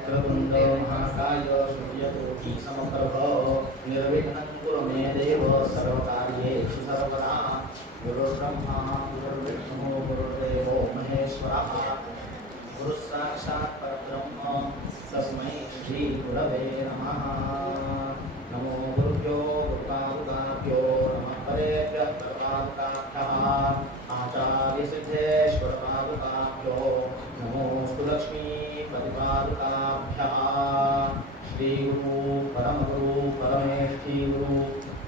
वक्रतुंड महाकाय सूर्यकोटि समप्रभ निर्विघ्नं कुरु मे देव सर्वकार्येषु सर्वदा गुरुर्ब्रह्मा गुरुर्विष्णुः गुरुर्देवो महेश्वरः गुरुः साक्षात् परब्रह्म तस्मै श्री गुरवे नमः। नमो गुरुभ्यो गुरुपादुकाभ्यो नमः परेभ्यः प्रपादुकाभ्यः आचार्यसिद्धेश्वरपादुकाभ्यो नमोऽस्तु लक्ष्मीपतिपादुकाभ्यः। श्रीगुरु परमगुरु परमेष्ठी गुरु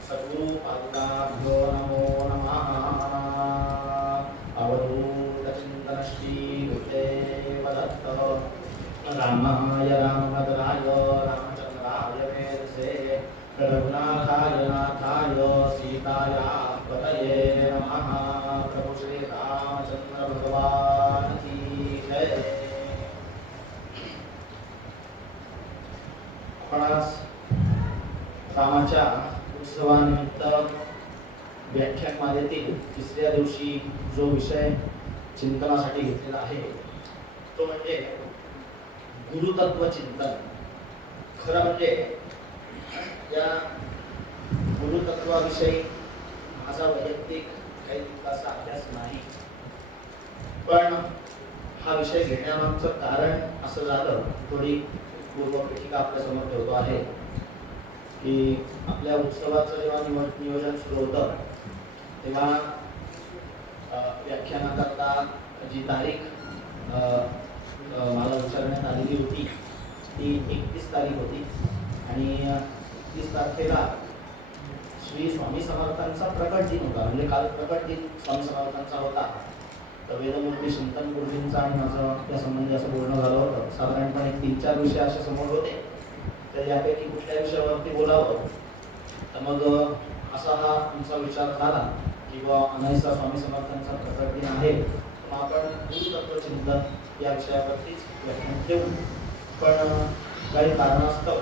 सद्गुरु पादुकाभ्यो नमो नमः। अवधूतचिन्तन श्री गुरुदेव दत्त रामाय रामभद्राय रामचन्द्राय वेदसे रघुनाथाय नाथाय सीताया पतये नमः। प्रभु श्री रामचंद्र भगवान की जय। आपण आज रामाच्या उत्सवानिमित्त व्याख्यानमालेतील तिसऱ्या दिवशी जो विषय चिंतनासाठी घेतलेला आहे तो म्हणजे गुरुतत्व चिंतन। खरं म्हणजे या गुरुतत्वाविषयी माझा वैयक्तिक काही तितकासा अभ्यास नाही, पण हा विषय घेण्यामागचं कारण असं झालं, थोडी पूर्वपीठिका आपल्या समोर ठेवतो आहे की आपल्या उत्सवाचं जेव्हा नियोजन सुरू होतं तेव्हा व्याख्यानाकरता जी तारीख मला विचारण्यात आलेली होती ती 31 तारीख होती आणि 30 तारखेला श्री स्वामी समर्थांचा प्रकट दिन होता। म्हणजे काल प्रकट दिन स्वामी समर्थांचा होता, तर वेदमूर्ती चिंतन गुरुजींचा आणि माझं त्या संबंधी असं बोलणं झालं होतं। साधारणपणे 3-4 विषय असे समोर होते, तर यापैकी कुठल्या विषयावरती बोलावं, तर मग असा हा तुमचा विचार झाला की अनाईसा स्वामी समर्थांचा प्रकट दिन आहे, मग आपण गुरुतत्व चिंतन या विषयावरतीच व्याख्यान ठेवू। पण काही कारणास्तव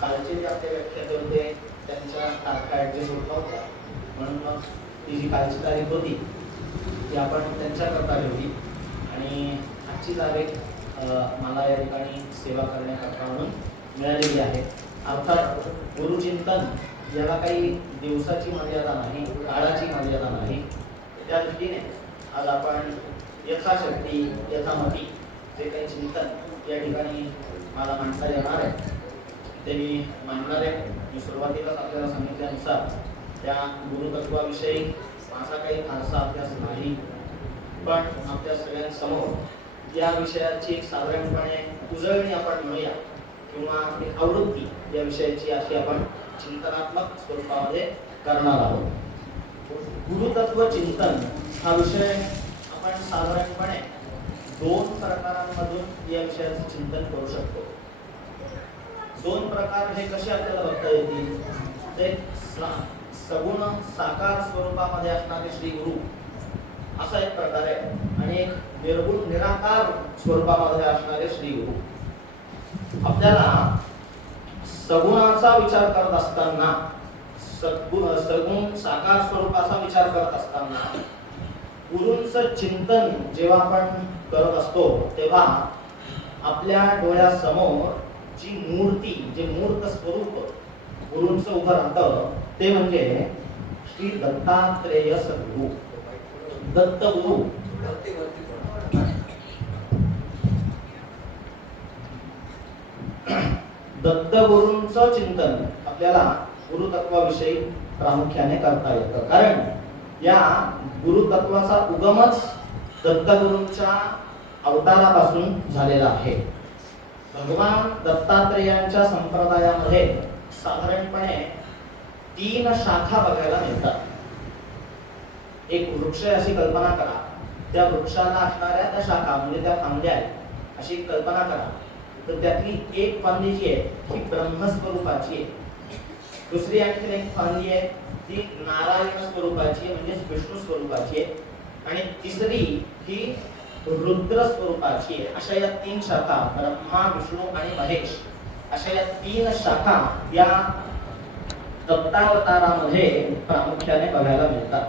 कालचे जे आपले व्याख्यान होते त्यांच्या तारखा ॲडजस्ट होत नव्हत्या, म्हणून मग ती जी कालची तारीख होती ती आपण त्यांच्याकरता ठेवली आणि आजची तारीख मला या ठिकाणी सेवा करण्याकरता म्हणून मिळालेली आहे। अर्थात गुरुचिंतन याला काही दिवसाची मर्यादा नाही, काळाची मर्यादा नाही, त्या दृष्टीने आज आपण यथाशक्ती यथामती जे काही चिंतन या ठिकाणी मला मांडता येणार आहे ते मी मांडणार आहे। मी सुरुवातीलाच आपल्याला सांगितल्यानुसार त्या गुरुतत्वाविषयी माझा काही फारसा अभ्यास नाही, पण आपल्या सगळ्यांसमोर या विषयाची एक साधारणपणे उजळणी आपण म्हणूया किंवा एक आवृत्ती या विषयाची अशी आपण चिंतनात्मक स्वरूपामध्ये करणार आहोत। गुरुतत्व चिंतन हा विषय आपण साधारणपणे 2 प्रकारांमधून या विषयाचं चिंतन करू शकतो। 2 प्रकार हे कसे आपल्याला बघता येतील, ते सगुण साकार स्वरूपामध्ये असणारे श्री गुरु असा एक प्रकार आहे आणि एक निर्गुण निराकार स्वरूपामध्ये असणारे श्री गुरु। आपल्याला सगुणाचा विचार करत असताना, सगुण साकार स्वरूपाचा विचार करत असताना गुरूंचं चिंतन जेव्हा आपण करत असतो तेव्हा आपल्या डोळ्यासमोर जी मूर्ती, जे मूर्त स्वरूप गुरूंचं उभं राहतं ते म्हणजे श्री दत्तात्रेय सद्गुरु, दत्तगुरु। दत्तगुरूंचं चिंतन आपल्याला गुरुतत्वाविषयी प्रामुख्याने करता येतं, कारण या गुरुतत्वाचा उगमच दत्तगुरूंच्या अवतारापासून झालेला आहे। भगवान दत्तात्रेयांच्या संप्रदायामध्ये साधारणपणे 3 शाखा बघायला मिळतात। एक वृक्ष अशी कल्पना करा, त्या वृक्षाला असणाऱ्या त्या शाखा म्हणजे त्या फांद्या आहेत अशी कल्पना करा, तर त्यातली एक फांदी जी आहे ही ब्रह्मस्वरूपाची आहे, दुसरी आणखी एक फांदी आहे ती नारायण स्वरूपाची आहे म्हणजे विष्णू स्वरूपाची आहे, आणि तिसरी ही रुद्र स्वरूपाची आहे। अशा या 3 शाखा ब्रह्मा विष्णू आणि महेश अशा या 3 शाखा या दत्तावतारामध्ये प्रामुख्याने बघायला मिळतात।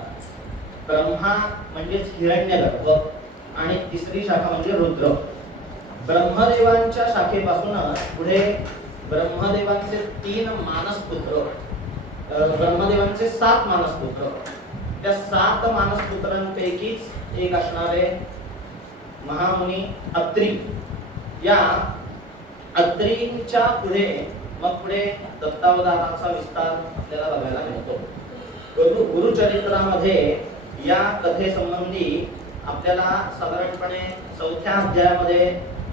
ब्रह्मा म्हणजेच हिरण्यगर्भ आणि तिसरी शाखा म्हणजे रुद्र। ब्रह्मदेवांच्या शाखेपासून पुढे ब्रह्मदेवांचे 3 मानसपुत्र, ब्रह्मदेवांचे 7 मानसपुत्र, त्या 7 मानसपुत्रांपैकीच एक असणारे महामुनी अत्रि, या अत्रींच्या पुढे मग पुढे दत्तावताराचा विस्तार आपल्याला बघायला मिळतो. गुरुचरित्रामध्ये या कथेसंबंधी आपल्याला साधारणपणे 4थ्या अध्यायामध्ये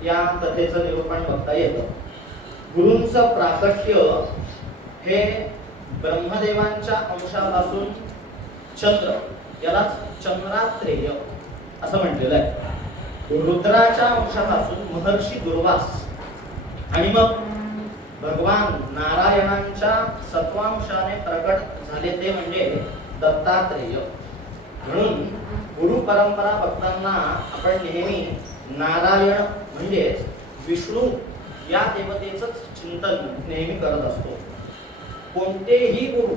या कथेचं निरूपण बघता येतं. गुरूंचं प्राकट्य हे ब्रह्मदेवांच्या अंशापासून चंद्र, यालाच चंद्रात्रेय असं म्हटलेलं आहे, रुद्राच्या अंशापासून महर्षी दुर्वास, आणि मग भगवान नारायणांच्या सत्वांशाने प्रकट झाले ते म्हणजे दत्तात्रेय. म्हणून गुरु परंपरा बघताना आपण नेहमी नारायण म्हणजेच विष्णू या देवतेचं चिंतन नेहमी करत असतो. कोणतेही गुरु,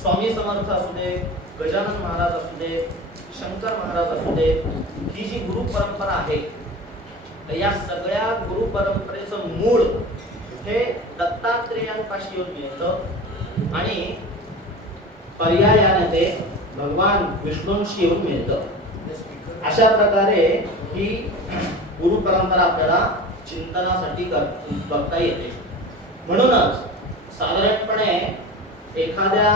स्वामी समर्थ असू दे, गजानन महाराज असू दे, शंकर महाराज असू दे, ही जी गुरु परंपरा आहे, तर या सगळ्या गुरु परंपरेचं मूळ हे दत्तात्रेयांपाशी येऊन मिळतं आणि पर्यायाने ते भगवान विष्णूंशी येऊन मिळतं. अशा प्रकारे ही गुरु परंपरा आपल्याला चिंतनासाठी बघता येते. म्हणूनच साधारणपणे एखाद्या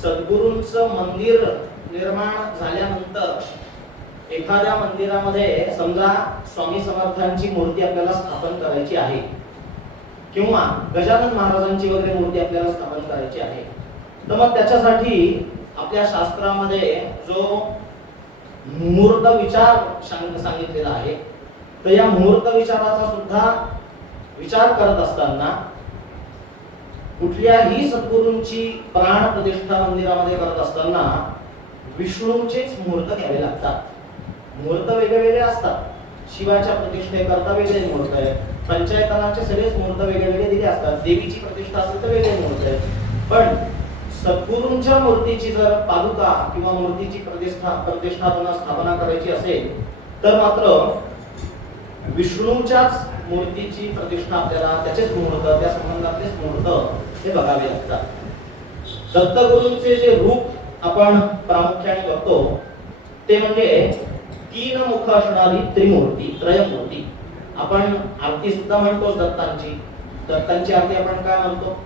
सद्गुरूंचं मंदिर निर्माण झाल्यानंतर एखाद्या मंदिरामध्ये समजा स्वामी समर्थांची मूर्ती आपल्याला स्थापन करायची आहे किंवा गजानन महाराजांची वगैरे मूर्ती आपल्याला स्थापन करायची आहे, तर मग त्याच्यासाठी आपल्या शास्त्रामध्ये जो मुहूर्त विचार सांगितलेला आहे, तर या मुहूर्त विचाराचा सुद्धा विचार करत असताना कुठल्याही सद्गुरूंची प्राण प्रतिष्ठा मंदिरामध्ये करत असताना विष्णूंचेच मुहूर्त घ्यावे लागतात. मुहूर्त वेगवेगळे असतात. शिवाच्या प्रतिष्ठेकरता वेगळे मुहूर्त आहे, पंचायतनाचे सगळेच मुहूर्त वेगवेगळे दिले असतात, देवीची प्रतिष्ठा असेल तर वेगळे मुहूर्त आहे. पण सद्गुरूंच्या मूर्तीची जर पादुका किंवा मूर्तीची प्रतिष्ठापना स्थापना करायची असेल तर मात्र विष्णूच्याच मूर्तीची प्रतिष्ठा आपल्याला त्याचेच मुहूर्त, त्या संबंधातलेच मुहूर्त हे बघावे लागतात. दत्तगुरूंचे जे रूप आपण प्रामुख्याने बघतो ते म्हणजे 3 मुख असणारी त्रिमूर्ती, त्रयमूर्ती. आपण आरती सुद्धा म्हणतो दत्तांची. दत्तांची आरती आपण काय म्हणतो?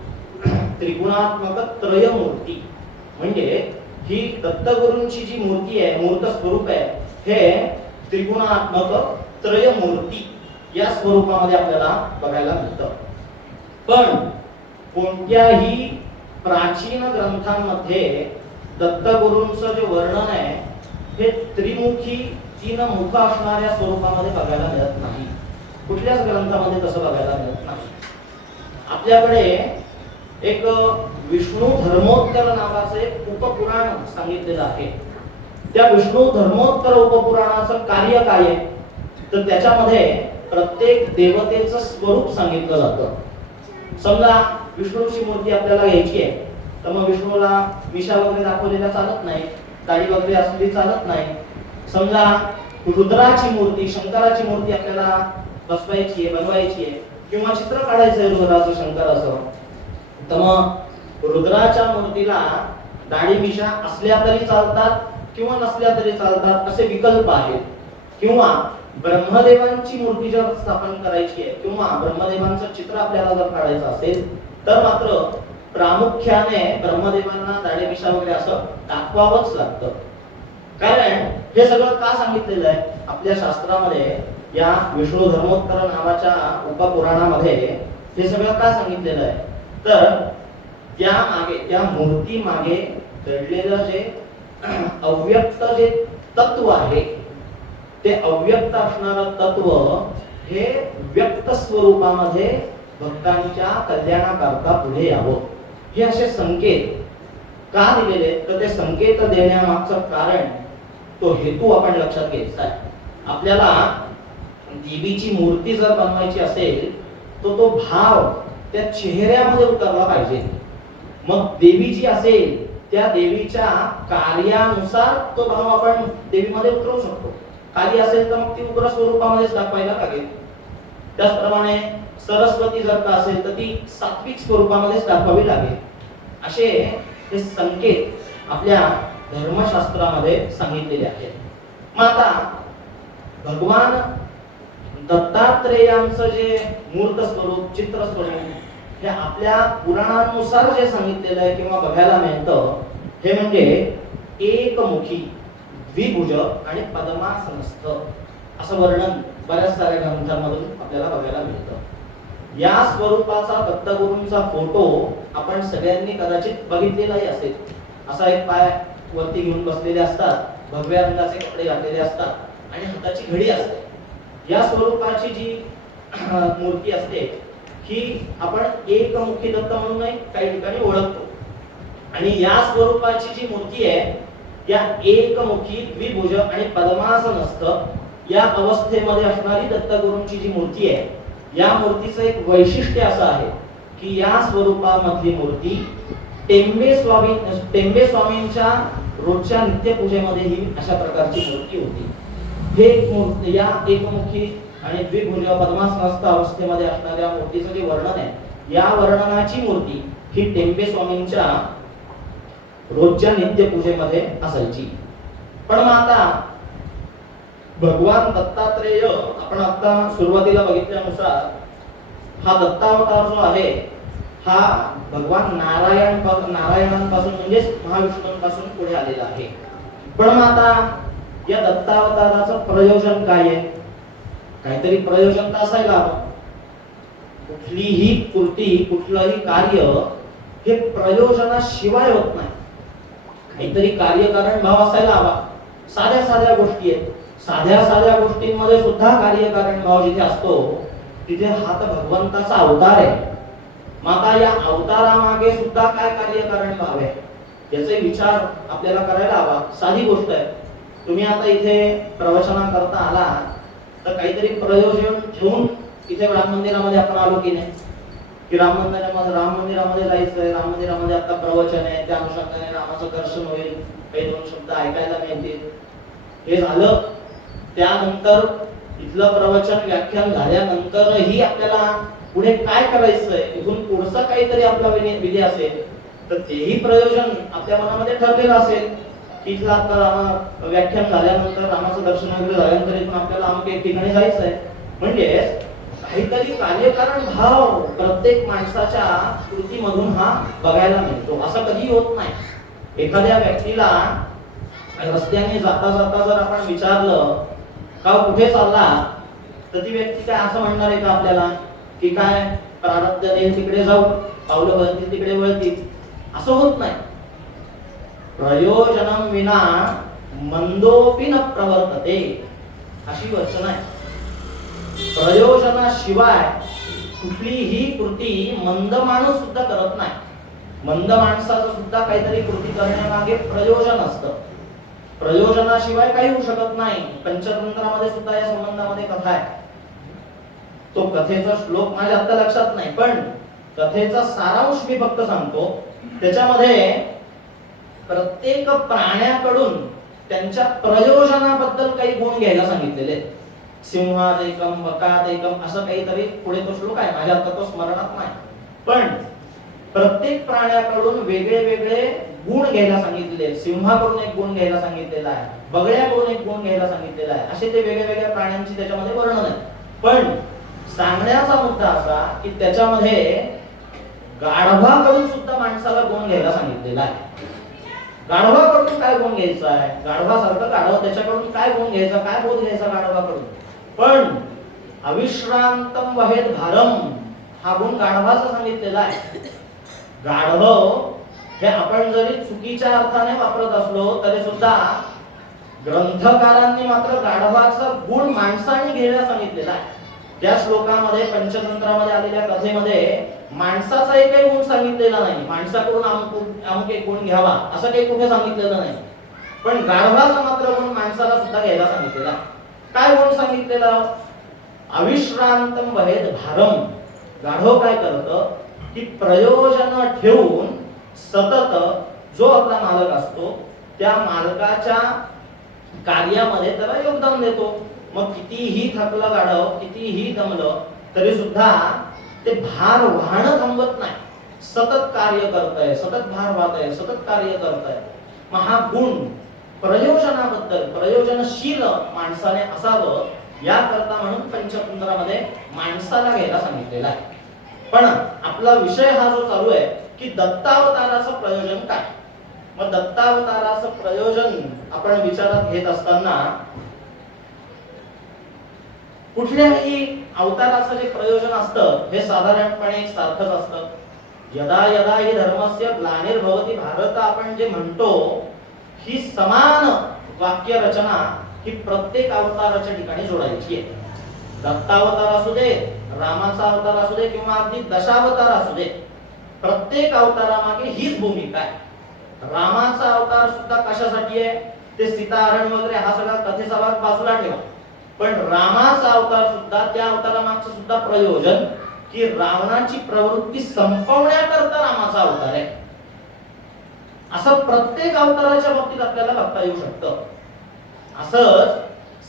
त्रिगुणात्मक त्रयमूर्ती. म्हणजे ही दत्तगुरूंची जी मूर्ती आहे, मूर्त स्वरूप आहे, हे त्रिगुणात्मक त्रयमूर्ती या स्वरूपामध्ये आपल्याला बघायला मिळतं. पण कोणत्याही प्राचीन ग्रंथांमध्ये दत्तगुरूंचं जे वर्णन आहे हे त्रिमुखी 3 मुख असणाऱ्या स्वरूपामध्ये बघायला मिळत नाही. कुठल्याच ग्रंथामध्ये तसं बघायला मिळत नाही. आपल्याकडे एक विष्णू धर्मोत्तर नावाचे एक उपपुराण सांगितलेलं आहे. त्या विष्णू धर्मोत्तर उपपुराणाचं कार्य काय आहे, तर त्याच्यामध्ये प्रत्येक देवतेचं स्वरूप सांगितलं जातं. समजा विष्णूची मूर्ती आपल्याला घ्यायची आहे, तर मग विष्णूला मिशा वगैरे दाखवलेल्या चालत नाही, दाढी वगैरे असलेली चालत नाही. समजा रुद्राची मूर्ती, शंकराची मूर्ती आपल्याला बसवायची आहे, बनवायची आहे किंवा चित्र काढायचं आहे रुद्राचं, शंकराचं, तर मग रुद्राच्या मूर्तीला दाढी मिशा असल्या तरी चालतात किंवा नसल्या तरी चालतात असे विकल्प आहेत. किंवा ब्रह्मदेवांची मूर्ती जर स्थापन करायची आहे किंवा ब्रह्मदेवांचं चित्र आपल्याला जर काढायचं असेल तर मात्र प्रामुख्याने ब्रह्मदेवांना दाढी मिशा वगैरे असं दाखवावंच लागतं. कारण हे सगळं का सांगितलेलं आहे आपल्या शास्त्रामध्ये, या विष्णू धर्मोत्तर नावाच्या उपपुराणामध्ये हे सगळं का सांगितलेलं आहे, तर त्या मागे, त्या मूर्ती मागे दडलेलं जे अव्यक्त जे तत्व आहे, ते अव्यक्त असणारं तत्व हे व्यक्त स्वरूपामध्ये भक्तांच्या कल्याणाकरता पुढे यावं, हे असे संकेत का दिलेले, तर ते संकेत देण्यामागचं कारण, तो हेतू आपण लक्षात घ्यायचा आहे. आपल्याला देवीची मूर्ती जर बनवायची असेल तर तो भाव त्या चेहऱ्यामध्ये उतरला पाहिजे. मग देवी जी असेल त्या देवीच्या कार्यानुसार तो भाव आपण देवीमध्ये उतरवू शकतो. खाली असेल तर मग ती उग्र स्वरूपामध्येच दाखवायला लागेल. त्याचप्रमाणे सरस्वती जर का असेल तर ती सात्विक स्वरूपामध्येच दाखवावी लागेल. असे हे संकेत आपल्या धर्मशास्त्रामध्ये सांगितलेले आहेत. मग आता भगवान दत्तात्रेयांचं जे मूर्त स्वरूप, चित्र स्वरूप हे आपल्या पुराणानुसार जे सांगितलेलं आहे किंवा बघायला मिळतं हे म्हणजे एकमुखी, द्विभुज आणि पद्मासनस्थ असं वर्णन बऱ्याच साऱ्या ग्रंथांमधून आपल्याला बघायला मिळतं. या स्वरूपाचा दत्तगुरूंचा फोटो आपण सगळ्यांनी कदाचित बघितलेलाही असेल. असा एक पाय वरती घेऊन बसलेले असतात, भगव्या रंगाचे कपडे घातलेले असतात आणि हाताची घडी असते. या स्वरूपाची जी मूर्ती असते ही आपण एकमुखी दत्त म्हणूनही काही ठिकाणी ओळखतो. आणि या स्वरूपाची जी मूर्ती आहे या एकमुखी, द्विभुज आणि पद्मासनस्थ या अवस्थेमध्ये असणारी दत्तगुरूंची जी मूर्ती आहे या मूर्तीचं एक वैशिष्ट्य असं आहे की या स्वरूपामधली मूर्ती टेंबे स्वामींच्या रोजच्या नित्यपूजेमध्ये ही अशा प्रकारची मूर्ती होती. हे मूर्ती या एकमुखी आणि द्विभुज पद्मासनस्थ अवस्थेमध्ये असणाऱ्या मूर्तीचं जे वर्णन आहे या वर्णनाची मूर्ती ही टेंबे स्वामींच्या रोजच्या नित्यपूजेमध्ये असायची. पण मग आता भगवान दत्तात्रेय आपण आता सुरुवातीला बघितल्यानुसार हा दत्तावतार जो आहे हा भगवान नारायणांपासून म्हणजेच महाविष्णूंपासून पुढे आलेला आहे. पण मग आता या दत्तावताराचं प्रयोजन काय आहे? काहीतरी प्रयोजन तर असायला हवं. कुठलीही कृती, कुठलंही कार्य हे प्रयोजनाशिवाय होत नाही. काहीतरी कार्यकारण भाव असायला हवा. साध्या साध्या गोष्टी आहेत, साध्या साध्या गोष्टींमध्ये सुद्धा कार्यकारण भाव जिथे असतो तिथे हा तर भगवंताचा अवतार आहे. माता या अवतारामागे सुद्धा काय कार्यकारण भाव आहे याचा विचार आपल्याला करायला हवा. साधी गोष्ट आहे, तुम्ही आता इथे प्रवचना करता आला तर काहीतरी प्रयोजन ठेवून इथे राम मंदिरामध्ये आपण आलो की नाही, की राम मंदिरामध्ये जायचंय, राम मंदिरामध्ये आता प्रवचन आहे, त्या अनुषंगाने रामाचं दर्शन होईल, काही दोन शब्द ऐकायला मिळतील. हे झालं. त्यानंतर इथलं प्रवचन व्याख्यान झाल्यानंतरही आपल्याला पुढे काय करायचंय, इथून पुढचा काहीतरी आपला विधी असेल तर तेही प्रयोजन आपल्या मनामध्ये ठरलेलं असेल की इथलं आता व्याख्यान झाल्यानंतर रामाचं दर्शन वगैरे झाल्यानंतर इथून आपल्याला अमुक एक ठिकाणी जायचंय. म्हणजे काहीतरी कार्यकारण भाव प्रत्येक माणसाच्या कृतीमधून हा बघायला मिळतो. असं कधी होत नाही. एखाद्या व्यक्तीला रस्त्याने जाता जाता जर आपण विचारलं का कुठे चालला तर ती व्यक्ती काय असं म्हणणार आहे का आपल्याला की काय प्रारब्ध देईल तिकडे जाऊ, पावलं वळतील तिकडे वळतील, असं होत नाही. प्रयोजनम विना मंदोपि न प्रवर्तते अशी वचन आहे. प्रयोजनाशिवाय कुठलीही कृती मंद माणूस सुद्धा करत नाही. मंद माणसाचं सुद्धा काहीतरी कृती करण्यामागे प्रयोजन असतं. प्रयोजनाशिवाय काही होऊ शकत नाही. पंचतंत्रामध्ये सुद्धा या संबंधामध्ये कथा आहे. तो कथेचा श्लोक माझ्या आता लक्षात नाही, पण कथेचा सारांश मी फक्त सांगतो. त्याच्यामध्ये प्रत्येक प्राण्याकडून त्यांच्या प्रयोजनाबद्दल काही गुण घ्यायला सांगितलेले. सिंहात एकम, बकात एकम असं काहीतरी पुढे तो श्लोक आहे, माझ्या आता तो स्मरणात नाही. पण प्रत्येक प्राण्याकडून वेगळे वेगळे गुण घ्यायला सांगितलेले. सिंहाकडून एक गुण घ्यायला सांगितलेला आहे, बगळ्याकडून एक गुण घ्यायला सांगितलेला आहे. असे ते वेगळ्या वेगळ्या प्राण्यांची त्याच्यामध्ये वर्णन आहे. पण सांगण्याचा मुद्दा असा की त्याच्यामध्ये गाढवाकडून सुद्धा माणसाला गुण घ्यायला सांगितलेला आहे. गाढवाकडून काय गुण घ्यायचा आहे, गाढवासारखं गाढव, त्याच्याकडून काय गुण घ्यायचा, काय बोध घ्यायचा गाढवाकडून. पण अविश्रांतम वहेद भारम हा गुण गाढवाचा सांगितलेला आहे. गाढव हे आपण जरी चुकीच्या अर्थाने वापरत असलो तरी सुद्धा ग्रंथकारांनी मात्र गाढवाचा गुण माणसाने घ्यायला सांगितलेला आहे. त्या श्लोकामध्ये पंचतंत्रामध्ये आलेल्या कथेमध्ये माणसाचा एकही गुण सांगितलेला नाही. माणसाकडून अमुक एक गुण घ्यावा असं काही कुठे सांगितलेलं नाही. पण गाढवाचा मात्र गुण माणसाला सुद्धा घ्यायला सांगितलेला. काय गुण सांगितलेला? अविश्रांतम वहेद भारम. गाढव काय करतं की प्रयोजन ठेवून सतत जो आपला मालक असतो त्या मालकाच्या कार्यामध्ये त्याला योगदान देतो. मग कितीही थकलं गाढव, कितीही दमलं तरी सुद्धा ते भार वाहणं थांबत नाही. सतत कार्य करतंय, सतत भार वाहतंय, सतत कार्य करतंय. मग हा गुण प्रयोजनाबद्दल, प्रयोजनशील माणसाने असावं याकरता म्हणून पंचतंत्रामध्ये माणसाला घ्यायला सांगितलेला आहे. पण आपला विषय हा जो चालू आहे की दत्तावताराचं प्रयोजन काय. मग दत्तावताराचं प्रयोजन आपण विचारात घेत असताना कुठल्याही अवताराचं जे प्रयोजन असतं हे साधारणपणे सारखंच असतं. यदा यदा हि धर्मस्य ग्लानिर्भवति भारत आपण जे म्हणतो ही समान वाक्य रचना ही प्रत्येक अवताराच्या ठिकाणी जोडायची आहे. दत्तावतार असू दे, रामाचा अवतार असू दे किंवा अगदी दशावतार असू दे, प्रत्येक अवतारामागे हीच भूमिका आहे. रामाचा अवतार सुद्धा कशासाठी आहे ते सीताहरण वगैरे हा सगळा कथेचा भाग बाजूला ठेवा. पण रामाचा अवतार सुद्धा त्या अवतारामागचं सुद्धा प्रयोजन की रावणाची प्रवृत्ती संपवण्याकरता रामाचा अवतार आहे. असं प्रत्येक अवताराच्या बाबतीत आपल्याला बघता येऊ शकतं. असंच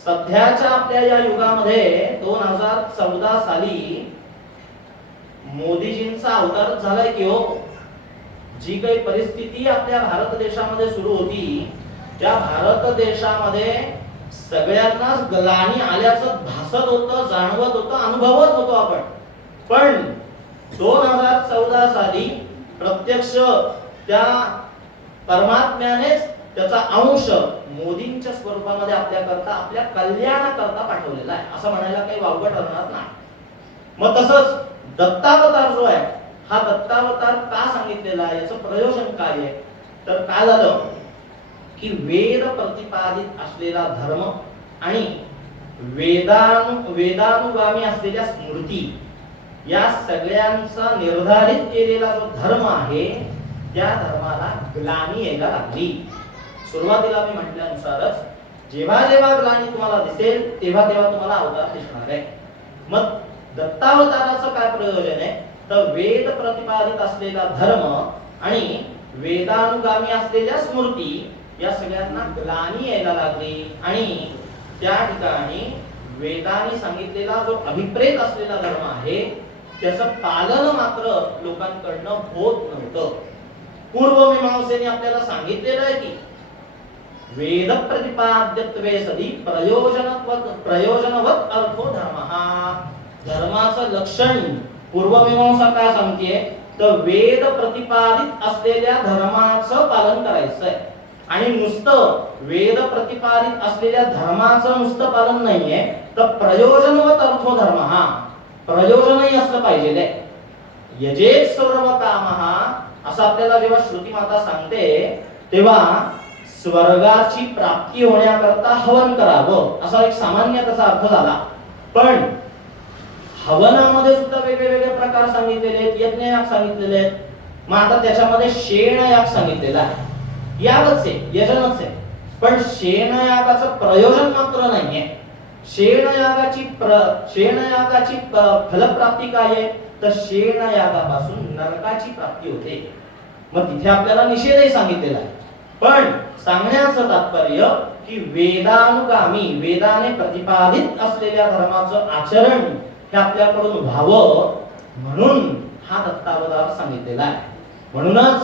सध्याच्या आपल्या या युगामध्ये 2014 साली मोदीजींचा अवतार झालाय की हो. जी काही परिस्थिती आपल्या भारत देशामध्ये सुरू होती त्या भारत देशामध्ये सगळ्यांनाच ग्लानी आल्याचं भासत होतं, जाणवत होतं, अनुभवत होतो आपण. पण 2014 साली प्रत्यक्ष त्या परमात्म्यानेच त्याचा अंश मोदींच्या स्वरूपामध्ये आपल्याकरता, आपल्या कल्याणाकरता पाठवलेला आहे असं म्हणायला काही वावगं ठरणार नाही. मग तसंच दत्तावतार जो आहे हा दत्तावतार का सांगितलेला आहे, याचं प्रयोजन काय आहे. तर काय झालं की वेद प्रतिपादित असलेला धर्म आणि वेदानुगामी असलेल्या स्मृती या सगळ्यांचा निर्धारित केलेला जो धर्म आहे त्या धर्माला ग्लानी यायला लागली. सुरुवातीला मी म्हटल्यानुसारच जेव्हा जेव्हा ग्लानी तुम्हाला दिसेल तेव्हा तेव्हा तुम्हाला अवतार दिसणार आहे. मग दत्तावताराचं काय प्रयोजन आहे तर वेद प्रतिपादित असलेला धर्म आणि वेदानुगामी असलेल्या स्मृती या सगळ्यांना ग्लानी यायला लागली आणि त्या ठिकाणी वेदांनी सांगितलेला जो अभिप्रेत असलेला धर्म आहे त्याचं पालन मात्र लोकांकडनं होत नव्हतं. पूर्वमीमांसेने आपल्याला सांगितलेलं आहे की वेद प्रतिपाद्यत्वे सदी प्रयोजनवत अर्थो धर्मः. धर्माचं लक्षण पूर्वमीमांसा काय सांगते तर वेद प्रतिपादित असलेल्या धर्माचं पालन करायचं आहे. आणि नुसतं वेद प्रतिपादित असलेल्या धर्माचं नुसतं पालन नाहीये तर प्रयोजनवत अर्थो धर्मः, प्रयोजनही असलं पाहिजे. यजेत सर्व कामः असं आपल्याला जेव्हा श्रुती माता सांगते तेव्हा स्वर्गाची प्राप्ती होण्याकरता हवन करावं असा एक सामान्य त्याचा अर्थ झाला. पण हवनामध्ये सुद्धा वेगवेगळे प्रकार सांगितलेले आहेत, यज्ञयाग सांगितलेले आहेत. मग आता त्याच्यामध्ये शेणयाग सांगितलेला आहे. यागच आहे, यजनच आहे, पण शेणयागाचं प्रयोजन मात्र नाहीये. शेणयागाची फलप्राप्ती काय आहे तर शेणयागापासून नरकाची प्राप्ती होते. मग तिथे आपल्याला निषेधही सांगितलेला आहे. पण सांगण्याचं तात्पर्य की वेदानुगामी, वेदाने प्रतिपादित असलेल्या धर्माचं आचरण हे आपल्याकडून व्हावं म्हणून हा दत्तावतार सांगितलेला आहे. म्हणूनच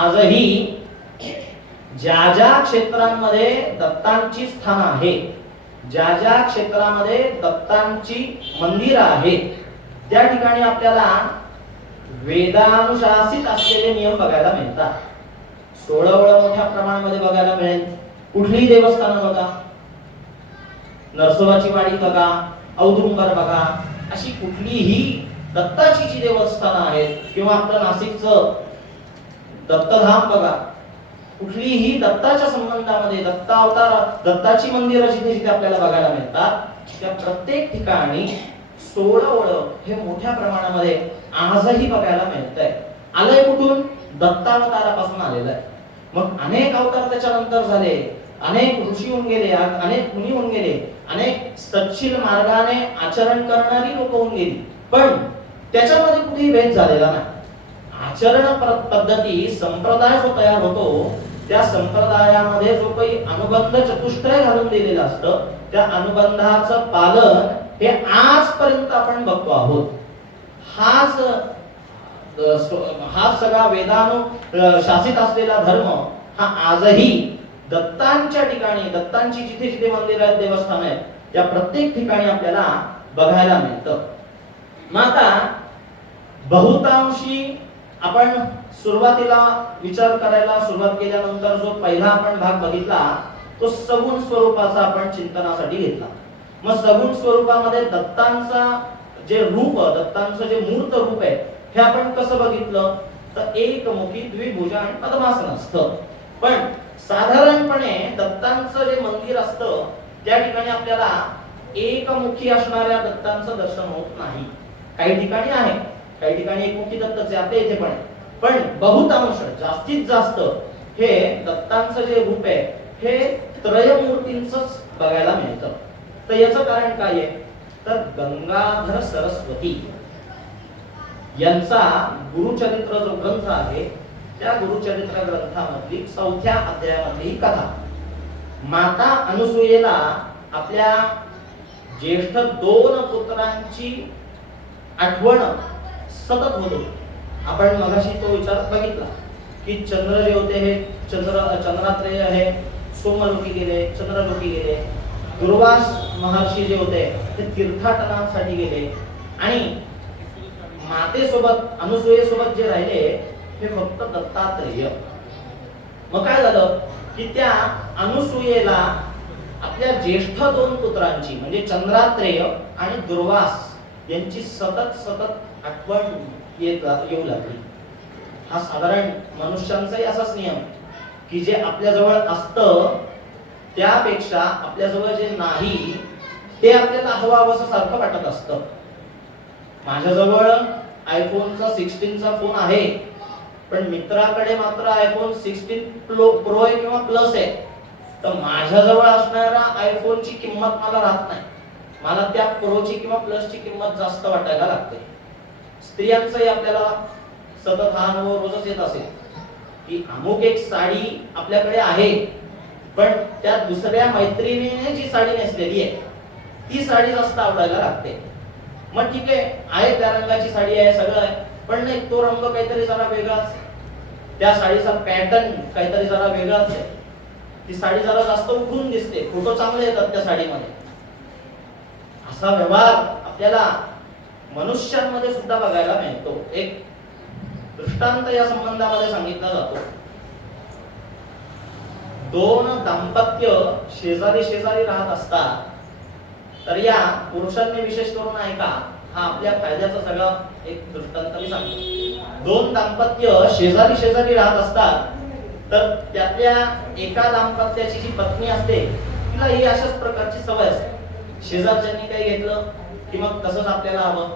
आजही ज्या ज्या क्षेत्रांमध्ये दत्तांची स्थानं आहेत, ज्या ज्या क्षेत्रामध्ये दत्तांची मंदिरं आहेत त्या ठिकाणी आपल्याला वेदानुशासित असलेले नियम बघायला मिळतात. सोळावळ मोठ्या प्रमाणामध्ये बघायला मिळेल. कुठलीही देवस्थानं बघा, नरसोबाची वाडी बघा, औदुंबर बघा, अशी कुठलीही दत्ताची जी देवस्थानं आहेत किंवा आपलं नाशिकचं दत्तधाम बघा, कुठलीही दत्ताच्या संबंधामध्ये दत्तावतार, दत्ताची मंदिरं जिथे जिथे आपल्याला बघायला मिळतात त्या प्रत्येक ठिकाणी सोळावळ हे मोठ्या प्रमाणामध्ये आजही बघायला मिळतंय. आलंय कुठून? दत्तावतारापासून आलेलं आहे. मग अनेक अवतार त्याच्यानंतर झाले, अनेक ऋषी होऊन गेले, अनेक मुनी होऊन गेले, अनेक सच्शील मार्गाने आचरण करणारी लोक होऊन गेली, पण त्याच्यामध्ये कुठेही भेद झालेला नाही. आचरण पद्धती, संप्रदाय जो तयार होतो त्या संप्रदायामध्ये जो काही अनुबंध चतुष्टय घालून दिलेलं असतं त्या अनुबंधाचं पालन हे आजपर्यंत आपण बघतो आहोत. हाच सगळा वेदानु शासित असलेला धर्म हा आजही दत्तांच्या ठिकाणी, दत्तांची जिथे जिथे मंदिर आहेत, देवस्थान आहेत, त्या प्रत्येक ठिकाणी आपल्याला बघायला मिळतं. मग आता बहुतांशी आपण सुरुवातीला विचार करायला सुरुवात केल्यानंतर जो पहिला आपण भाग बघितला तो सगुण स्वरूपाचा आपण चिंतनासाठी घेतला. मग सगुण स्वरूपामध्ये दत्तांचा जे रूप, दत्तांचं जे मूर्त रूप आहे हे आपण कसं बघितलं तर एकमुखी, द्विभुजा आणि पद्मासन असतं. पण साधारणपणे दत्तांचं जे मंदिर असतं त्या ठिकाणी आपल्याला एकमुखी असणाऱ्या दत्तांचं दर्शन होत नाही. काही ठिकाणी आहे, काही ठिकाणी एकमुखी दत्ताचे आपल्या इथे पण आहे. पण बहुतांश जास्तीत जास्त हे दत्तांचं जे रूप आहे हे त्रयमूर्तींचंच बघायला मिळतं. तर याचं कारण काय आहे तर गंगाधर सरस्वती यांचा गुरुचरित्र जो ग्रंथ आहे त्या गुरुचरित्र ग्रंथामधली 4थ्या अध्यायामधली कथा. माता अनुसूयेला आपल्या ज्येष्ठ 2 पुत्रांची आठवण सतत होत होती. आपण मगाशी तो विचार बघितला की चंद्र जे होते हे चंद्रात्रेय हे सोमलोकी गेले, चंद्रलोकी गेले. दुर्वास महर्षी जे होते ते तीर्थाटनासाठी गेले आणि मातेसोबत अनुसूयेसोबत जे राहिले हे फक्त दत्तात्रेय. मग काय झालं की त्या अनुसूयेला आपल्या ज्येष्ठ 2 पुत्रांची म्हणजे चंद्रात्रेय आणि दुर्वास यांची सतत आठवण येऊ लागली. हा साधारण मनुष्यांचाही असाच नियम की जे आपल्या जवळ असतं त्यापेक्षा आपल्या जवळ जे नाही ते आपल्याला हवं सारखं वाटत असतं. माझ्याजवळ आयफोनचा 16चा फोन आहे पण मित्राकडे मात्र आयफोन 16 प्रो आहे किंवा प्लस आहे. तर माझ्याजवळ असणाऱ्या आयफोनची किंमत मला राहत नाही, मला त्या प्रोची किंवा प्लसची किंमत जास्त वाटायला लागते. स्त्रियांचाही आपल्याला सतत हा अनुभव रोजच येत असेल की अमुक एक साडी आपल्याकडे आहे पण त्या दुसऱ्या मैत्रिणीने जी साडी नेसलेली आहे ती साडी जास्त आवडायला लागते. मग ठीक आहे त्या रंगाची साडी आहे, सगळं आहे, पण नाही तो रंग काहीतरी जरा वेगळाच, त्या साडीचा पॅटर्न काहीतरी जरा वेगळाच आहे, ती साडी जरा जास्त उठून दिसते, फोटो चांगले येतात त्या साडीमध्ये. असा व्यवहार आपल्याला मनुष्यांमध्ये सुद्धा बघायला मिळतो. एक दृष्टांत या संबंधामध्ये सांगितला जातो. 2 दाम्पत्य शेजारी राहत असतात. तर या पुरुषांनी विशेष करून ऐका, हा आपल्या फायद्याचा सगळा एक दृष्टांत मी सांगतो. 2 दाम्पत्य शेजारी राहत असतात. तर त्यातल्या एका दाम्पत्याची जी पत्नी असते तिला ही अशाच प्रकारची सवय असते. शेजारच्यांनी काही घेतलं की मग तसंच आपल्याला हवं.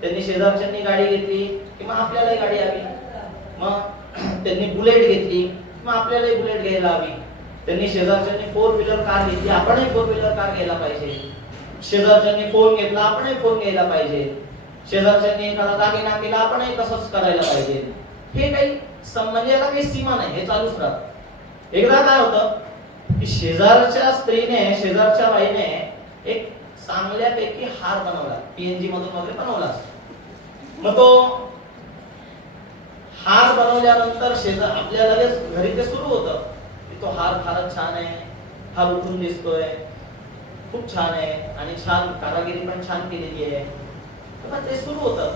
त्यांनी शेजारच्यांनी गाडी घेतली की मग आपल्यालाही गाडी हवी. मग त्यांनी बुलेट घेतली मग आपल्यालाही बुलेट घ्यायला हवी. त्यांनी शेजारच्यांनी 4 व्हीलर कार घेतली, आपणही 4 व्हीलर कार घ्यायला पाहिजे. शेजारच्यांनी फोन घेतला, आपणही फोन घ्यायला पाहिजे. शेजारच्यांनी एखादा दागिना केला, आपणही तसंच करायला पाहिजे. हे काही संबंधाला काही सीमा नाही, हे चालूच राहतं. एकदा काय होतं की शेजारच्या स्त्रीने, शेजारच्या बाईने एक चांगल्यापैकी हार बनवला, पीएनजी मधून वगैरे बनवला. मग तो हार बनवल्यानंतर शेजार आपल्या लगेच घरी ते सुरू होतं की तो हार फारच छान आहे, हार उठून दिसतोय, खूप छान आहे आणि छान कारागिरी पण छान केलेली आहे. तर ते सुरू होतं.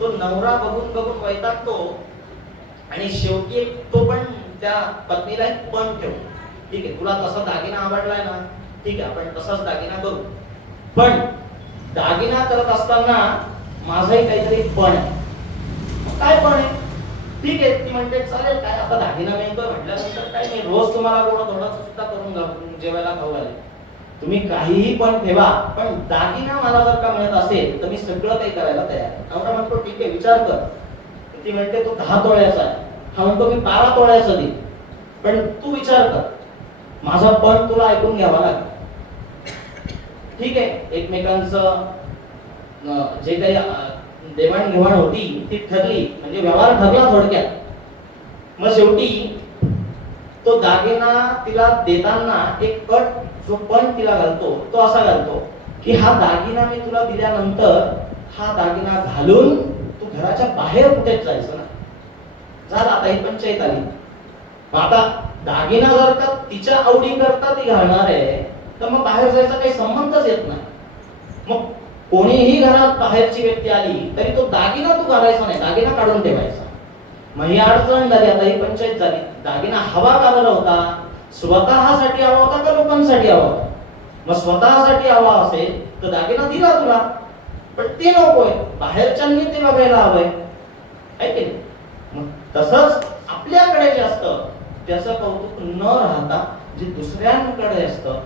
तो नवरा बघून वैतागतो आणि शेवटी तो पण त्या पत्नीला एक पण ठेवतो. ठीक आहे, तुला तसा दागिना आवडलाय ना, ठीक आहे आपण तसाच दागिना करू, पण दागिना करत असताना माझाही काहीतरी पण आहे. काय पण आहे? ठीक आहे, ती म्हणते चालेल, काय आता दागिना मिळतोय म्हटल्यानंतर काय नाही, रोज तुम्हाला थोडंसं सुद्धा करून जेवायला खाऊ घालेल. तुम्ही काहीही पण ठेवा, पण दागिना मला जर का मिळत असेल तर मी सगळं काही करायला तयार आहे. नवरा म्हणतो ठीक आहे विचार कर. ती म्हणते तो 10 तोळ्याचा आहे, हा म्हणतो मी 12 तोळ्याचा देईन, पण तू विचार कर, माझा पण तुला ऐकून घ्यावा लागेल. ठीक आहे, एकमेकांचं जे काही देवाणघेवाण होती ती ठरली, म्हणजे व्यवहार ठरला थोडक्यात. मग शेवटी तो दागिना तिला देताना एक अट जो पण तिला घालतो तो असा घालतो की हा दागिना मी तुला दिल्यानंतर हा दागिना घालून तू घराच्या बाहेर कुठेच जायचं ना. झाला, आता ही पंचायत आली. आता दागिना जर का तिच्या आवडी करता ती घालणार आहे तर मग बाहेर जायचा काही संबंधच येत नाही. मग कोणीही घरात बाहेरची व्यक्ती आली तरी तो दागिना तू घालायचा नाही, दागिना काढून ठेवायचा. मग ही अडचण झाली, आता ही पंचायत झाली. दागिना हवा का बरं होता? स्वतःसाठी हवा होता का लोकांसाठी हवा होता? मग स्वतःसाठी हवा असेल तर दागिना दिला तुला, पण ते नकोय, बाहेरच्यांनी ते बघायला हवंय, आहे की नाही? मग तसंच आपल्याकडे जे असतं त्याचं कौतुक न राहता जे दुसऱ्यांकडे असतं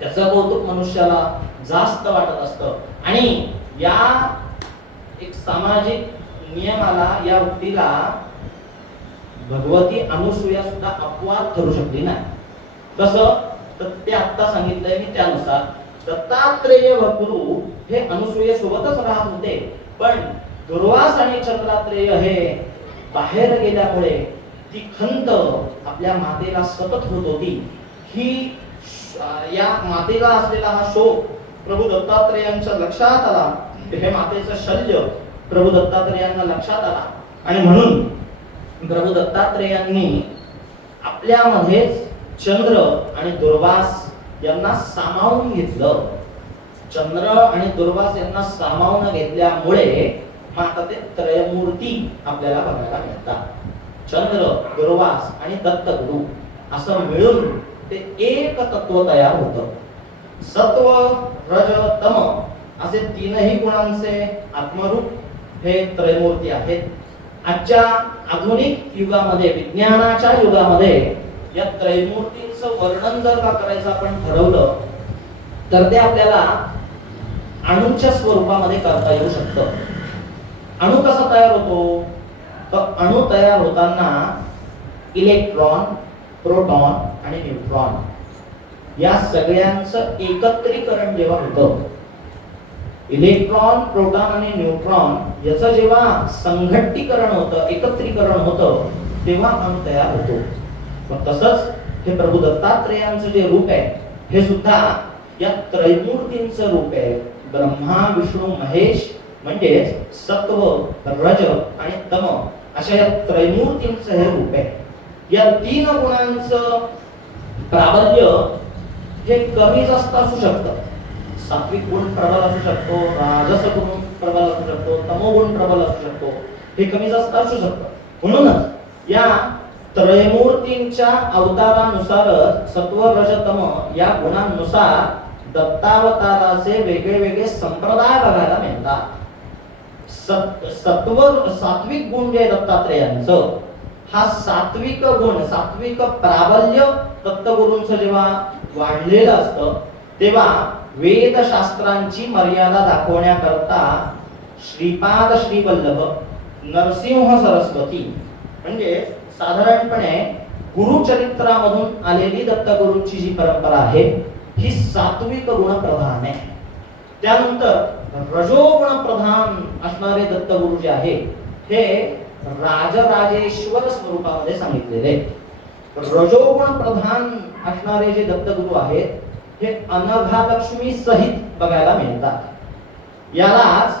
त्याचं कौतुक मनुष्याला जास्त वाटत असतं. आणि या एक सामाजिक नियमाला, या वृत्तीला भगवती अनुसूया सुद्धा अपवाद ठरू शकली नाही. कसं तर ते आता सांगितलंय मी त्यानुसार दत्तात्रेय व गुरु हे अनुसूयेसोबतच राहत होते, पण दुर्वास आणि चंद्रात्रेय हे बाहेर गेल्यामुळे ती खंत आपल्या मातेला सतत होत होती. ही या मातेला असलेला हा शोक प्रभू दत्तात्रेयांच्या लक्षात आला. हे मातेचं शल्य प्रभू दत्तात्रेयांना लक्षात आला आणि म्हणून प्रभू दत्तात्रेयांनी आपल्यामध्येच चंद्र आणि दुर्वास यांना सामावून घेतलं. चंद्र आणि दुर्वास यांना सामावून घेतल्यामुळे मग आता ते त्रयमूर्ती आपल्याला बघायला मिळतात. चंद्र, दुर्वास आणि दत्तगुरु असं मिळून ते एक तत्व तयार होतं. सत्व, रज, तम असे तीनही गुणांचे आत्मरूप हे त्रयमूर्ती आहेत. आजच्या आधुनिक युगामध्ये, विज्ञानाच्या युगामध्ये या त्रयमूर्तींचं वर्णन जर का करायचं आपण ठरवलं तर ते आपल्याला अणूच्या स्वरूपामध्ये करता येऊ शकतं. अणू कसा तयार होतो? तर अणू तयार होताना इलेक्ट्रॉन, प्रोटॉन आणि न्यूट्रॉन या सगळ्यांचं एकत्रीकरण जेव्हा होतं, इलेक्ट्रॉन, प्रोटॉन आणि न्यूट्रॉन याचं जेव्हा संघट्टीकरण होतं, एकत्रीकरण होतं, तेव्हा अणू तयार होतो. मग तसंच हे प्रभू दत्तात्रेयांचं जे रूप आहे हे सुद्धा या त्रयमूर्तींचं रूप आहे. ब्रह्मा, विष्णू, महेश म्हणजेच सत्व, रज आणि तम अशा या त्रयमूर्तींचं हे रूप आहे. या तीन गुणांचं प्राबल्य हे कमी जास्त असू शकतं. सात्विक गुण प्रबल असू शकतो, राजस गुण प्रबल असू शकतो, तमोगुण प्रबल असू शकतो, हे कमी जास्त असू शकतं. म्हणूनच या त्रयमूर्तींच्या अवतारानुसार सत्व, रज, तम या गुणांनुसार दत्तावताराचे वेगळे वेगळे संप्रदाय बघायला मिळतात. सात्विक गुण जे दत्तात्रेयांचं, हा सात्विक गुण, सात्विक प्राबल्य दत्तगुरूंचं जेव्हा वाढलेलं असतं तेव्हा वेदशास्त्रांची मर्यादा दाखवण्याकरता श्रीपाद श्रीवल्लभ नरसिंह सरस्वती म्हणजे साधारणपणे गुरुचरित्रामधून आलेली दत्तगुरूंची जी परंपरा आहे ही सात्विक गुण प्रधान आहे. त्यानंतर रजोगुण प्रधान असणारे दत्तगुरु जे आहे हे राजराजेश्वर स्वरूपामध्ये सांगितलेले. रजोगुण प्रधान असणारे जे दत्तगुरु आहेत हे अनघालक्ष्मी सहित बघायला मिळतात. यालाच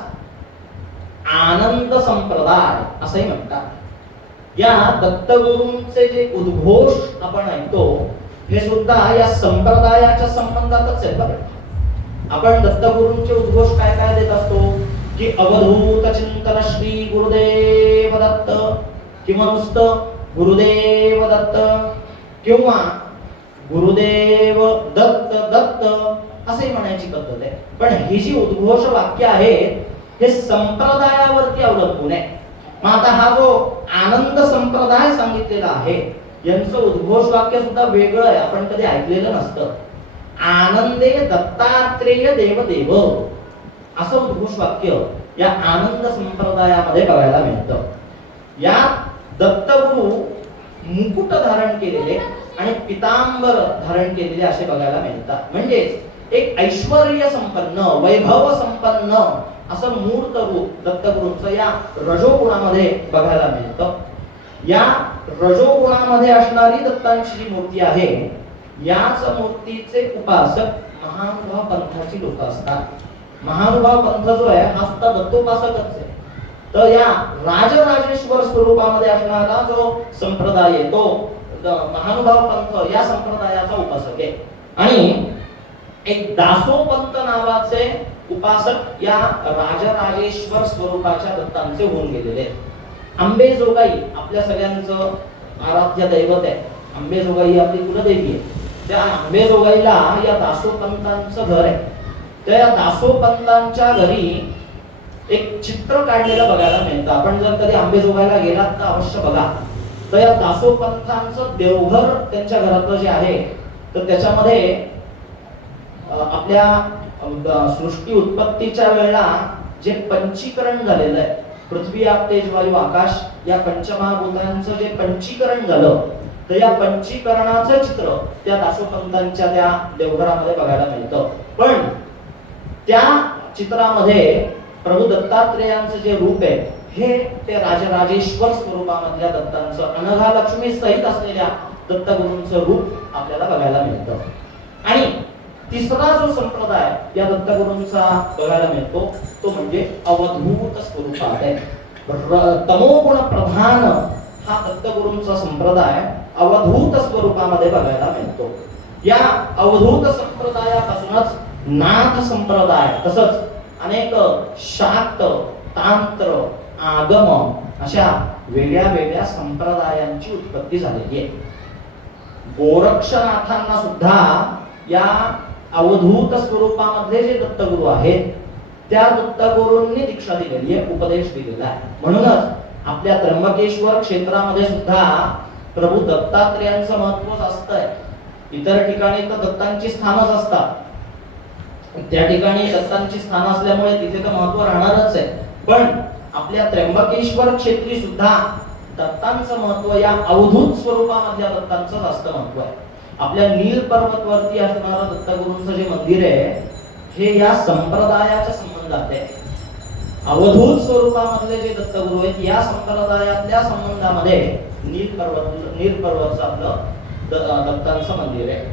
आनंद संप्रदाय असंही म्हणतात. या दत्तगुरूंचे जे उद्घोष आपण ऐकतो हे सुद्धा या संप्रदायाच्या संबंधातच आहे. बघा, आपण दत्तगुरूंचे उद्घोष काय काय देत असतो की अवधूत चिंतन श्री गुरुदेव दत्त, किंवा नुसतं गुरुदेव दत्त, किंवा गुरुदेव दत्त दत्त असे म्हणायची पद्धत आहे. पण ही जी उद्घोष वाक्य आहेत हे संप्रदायावरती अवलंबून आहे. मग आता हा जो आनंद संप्रदाय सांगितलेला आहे यांचं उद्घोष वाक्य सुद्धा वेगळं आहे, आपण कधी ऐकलेलं नसतं. आनंदे दत्तात्रेय देवदेव असं उद्घोष वाक्य या आनंद संप्रदायामध्ये बघायला मिळतं. या दत्तगुरु मुकुट धारण केलेले आणि पितांबर धारण केलेले असे बघायला मिळतात. म्हणजेच एक ऐश्वर्य संपन्न, वैभव संपन्न असं मूर्त रूप दत्तगुरूंचं या रजोगुणामध्ये बघायला मिळतं. या रजोगुणामध्ये असणारी दत्तांची जी मूर्ती आहे, याच मूर्तीचे उपासक महानुभाव पंथाची लोक असतात। महानुभाव पंथ जो आहे हा सुद्धा दत्तोपासकच आहे। तर या राजराजेश्वर स्वरूपामध्ये असणारा जो संप्रदाय आहे तो महानुभाव पंथ या संप्रदायाचा उपासक आहे। आणि एक दासोपंत नावाचे उपासक या राजराजेश्वर स्वरूपाच्या दत्तांचे होऊन गेलेले आहेत। अंबेजोगाई आपल्या सगळ्यांचं आराध्य दैवत आहे। अंबेजोगाई आपली कुलदेवी आहे। त्या अंबेजोगाईला या दासोपंतांचं घर आहे। त्या दासोपंतांच्या घरी एक चित्र काढलेलं बघायला मिळतं। आपण जर कधी अंबेजोगाईला गेलात तर अवश्य बघा। तर या दासोपंतांचं देवघर त्यांच्या घरातलं जे आहे, तर त्याच्यामध्ये आपल्या सृष्टी उत्पत्तीच्या वेळेला जे पंचीकरण झालेलं आहे, पृथ्वी आप तेज वायू आकाश या पंचमहाभूतांचं जे पंचीकरण झालं, तर या पंचीकरणाचं चित्र त्या दासोपंतांच्या त्या देवघरामध्ये बघायला मिळतं। पण त्या चित्रामध्ये प्रभू दत्तात्रेयांचं जे रूप आहे हे ते राजराजेश्वर स्वरूपामधल्या दत्तांचं अनघा लक्ष्मी सहित असलेल्या दत्तगुरूंचं रूप आपल्याला बघायला मिळतं। आणि तिसरा जो संप्रदाय या दत्तगुरूंचा बघायला मिळतो तो म्हणजे अवधूत स्वरूपात आहे। तमोगुण प्रधान हा दत्तगुरूंचा संप्रदाय अवधूत स्वरूपामध्ये बघायला मिळतो। या अवधूत संप्रदायापासूनच नाथ संप्रदाय, तसंच अनेक शाक्त, तांत्र, आगम अशा वेगळ्या वेगळ्या संप्रदायांची उत्पत्ती झालेली आहे। गोरक्षनाथांना सुद्धा या अवधूत स्वरूपामध्ये जे दत्तगुरू आहेत त्या दत्तगुरूंनी दीक्षा दिलेली आहे, उपदेश दिलेला आहे। म्हणूनच आपल्या त्र्यंबकेश्वर क्षेत्रामध्ये सुद्धा प्रभू दत्तात्रेयांचं महत्व जास्त आहे। इतर ठिकाणी तर दत्तांची स्थानच असतात, त्या ठिकाणी दत्तांची स्थान असल्यामुळे तिथे तर महत्व राहणारच आहे। पण आपल्या त्र्यंबकेश्वर क्षेत्री सुद्धा दत्तांचं महत्व या अवधूत स्वरूपामधल्या दत्तांचं जास्त महत्व आहे। आपल्या नील पर्वतवरती असणारं दत्तगुरूंचं जे मंदिर आहे हे या संप्रदायाच्या संबंधात आहे। अवधूत स्वरूपामधले जे दत्तगुरू आहेत या संप्रदायातल्या संबंधामध्ये नील पर्वतचं आपलं दत्तांचं मंदिर आहे।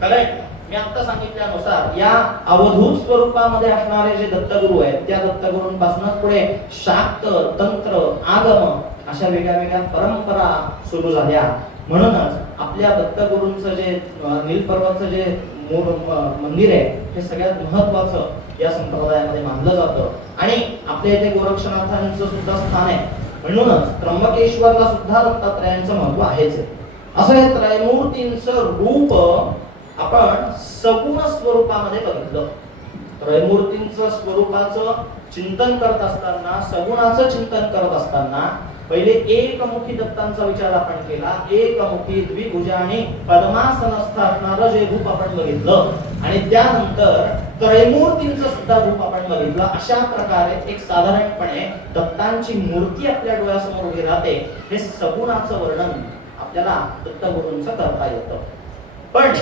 कारण मी आता सांगितल्यानुसार या अवधूत स्वरूपामध्ये असणारे जे दत्तगुरू आहेत त्या दत्तगुरूंपासूनच पुढे शाक्त, तंत्र, आगम अशा वेगळ्या वेगळ्या परंपरा सुरू झाल्या। म्हणूनच आपल्या दत्तगुरूंचं जे नील पर्वतचं जे मंदिर आहे हे सगळ्यात महत्त्वाचं या संप्रदायामध्ये मानलं जातं। आणि आपल्या इथे गोरक्षनाथांचं सुद्धा स्थान आहे। म्हणूनच त्र्यंबकेश्वरला सुद्धा दत्तात्रयांचं महत्व आहेच आहे। असं हे त्रयमूर्तींचं रूप आपण सगुण स्वरूपामध्ये बघितलं। त्रयमूर्तींचं स्वरूपाचं चिंतन करत असताना, सगुणाचं चिंतन करत असताना पहिले एकमुखी दत्तांचा विचार आपण केला। एकमुखी, द्विभुजा आणि पद्मासनस्थ असणारं जे रूप आपण बघितलं आणि त्यानंतर त्रयमूर्तींचं सुद्धा रूप आपण बघितलं। अशा प्रकारे एक साधारणपणे दत्तांची मूर्ती आपल्या डोळ्यासमोर उभी राहते। हे सगुणाचं वर्णन आपल्याला दत्तगुरूंचं करता येतं। पण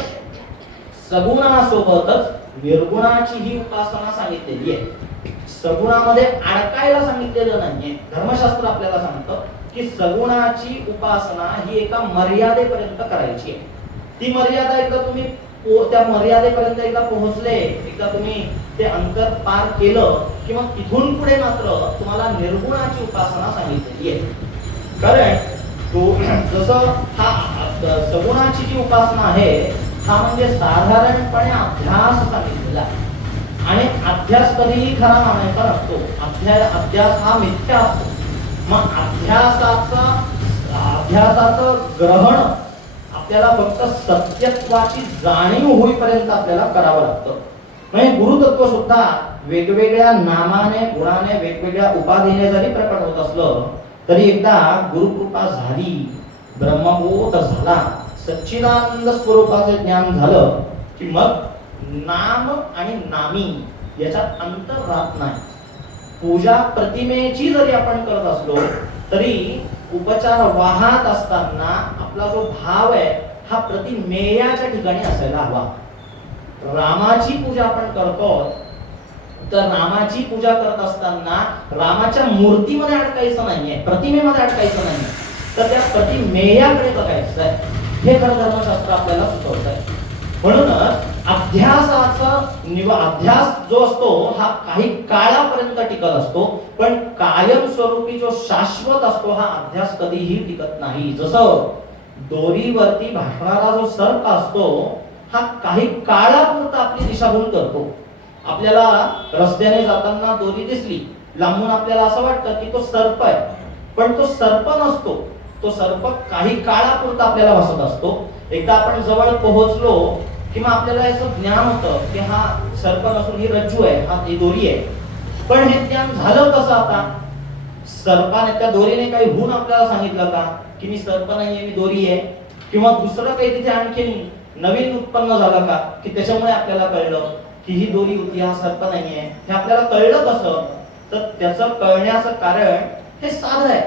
सगुणासोबतच निर्गुणाची ही उपासना सांगितलेली आहे। सगुणामध्ये अडकायला सांगितलेलं नाहीये। धर्मशास्त्र आपल्याला सांगतं की सगुणाची उपासना ही एका मर्यादेपर्यंत करायची आहे। ती मर्यादा एकदा तुम्ही त्या मर्यादेपर्यंत एकदा पोहोचले, एकदा तुम्ही ते अंतर पार केलं की मग तिथून पुढे मात्र तुम्हाला निर्गुणाची उपासना सांगितलेली आहे। कारण जसं हा सगुणाची जी उपासना आहे हा म्हणजे साधारणपणे अभ्यास सांगितलेला आहे। आणि अभ्यास कधीही खरा मानायचा नसतो। अभ्यास हा मिथ्या असतो। मग अभ्यासाचं ग्रहण आपल्याला फक्त सत्यत्वाची जाणीव होईपर्यंत आपल्याला करावं लागतं। म्हणजे गुरुतत्व सुद्धा वेगवेगळ्या नामाने, गुणाने, वेगवेगळ्या उपाधीने जरी प्रकट होत असलं तरी एकदा गुरुकृपा झाली, ब्रह्मबोध झाला, सच्चिदानंद स्वरूपाचे ज्ञान झालं की मग नाम आणि नामी याच्यात अंतर राहत नाही। पूजा प्रतिमेची जरी आपण करत असलो तरी उपचार वाहत असताना आपला जो भाव आहे हा प्रतिमेयाच्या ठिकाणी असायला हवा। रामाची पूजा आपण करतो तर रामाची पूजा करत असताना रामाच्या मूर्तीमध्ये अडकायचं नाहीये, प्रतिमेमध्ये अडकायचं नाहीये। तर त्या प्रतिमेयाकडे बघायचं आहे. हे खरं धर्मशास्त्र आपल्याला सुचवत आहे. म्हणूनच अध्यास जो असतो हा काही काळापर्यंत टिकत असतो, पण कायमस्वरूपी जो शाश्वत असतो हा अध्यास कधीही टिकत नाही. जसं दोरीवरती भासणारा जो सर्प असतो हा काही काळापुरता आपली दिशाभूल करतो. आपल्याला रस्त्याने जाताना दोरी दिसली, लांबून आपल्याला असं वाटतं की तो सर्प आहे, पण तो सर्प नसतो. तो सर्प काही काळापुरता आपल्याला भासत असतो. एकदा आपण जवळ पोहोचलो किंवा आपल्याला असं ज्ञान होतं की हा सर्प नसून ही रज्जू आहे, हा ती दोरी आहे. पण हे ज्ञान झालं कसं? आता सर्पाने, त्या दोरीने काही होऊन आपल्याला सांगितलं का की मी सर्प नाहीये, मी दोरी आहे? किंवा दुसरं काही तिथे आणखी नवीन उत्पन्न झालं का की त्याच्यामुळे आपल्याला कळलं की ही दोरी होती, हा सर्प नाहीये? हे आपल्याला कळलं कसं? तर त्याचं कळण्याचं कारण हे साधं आहे.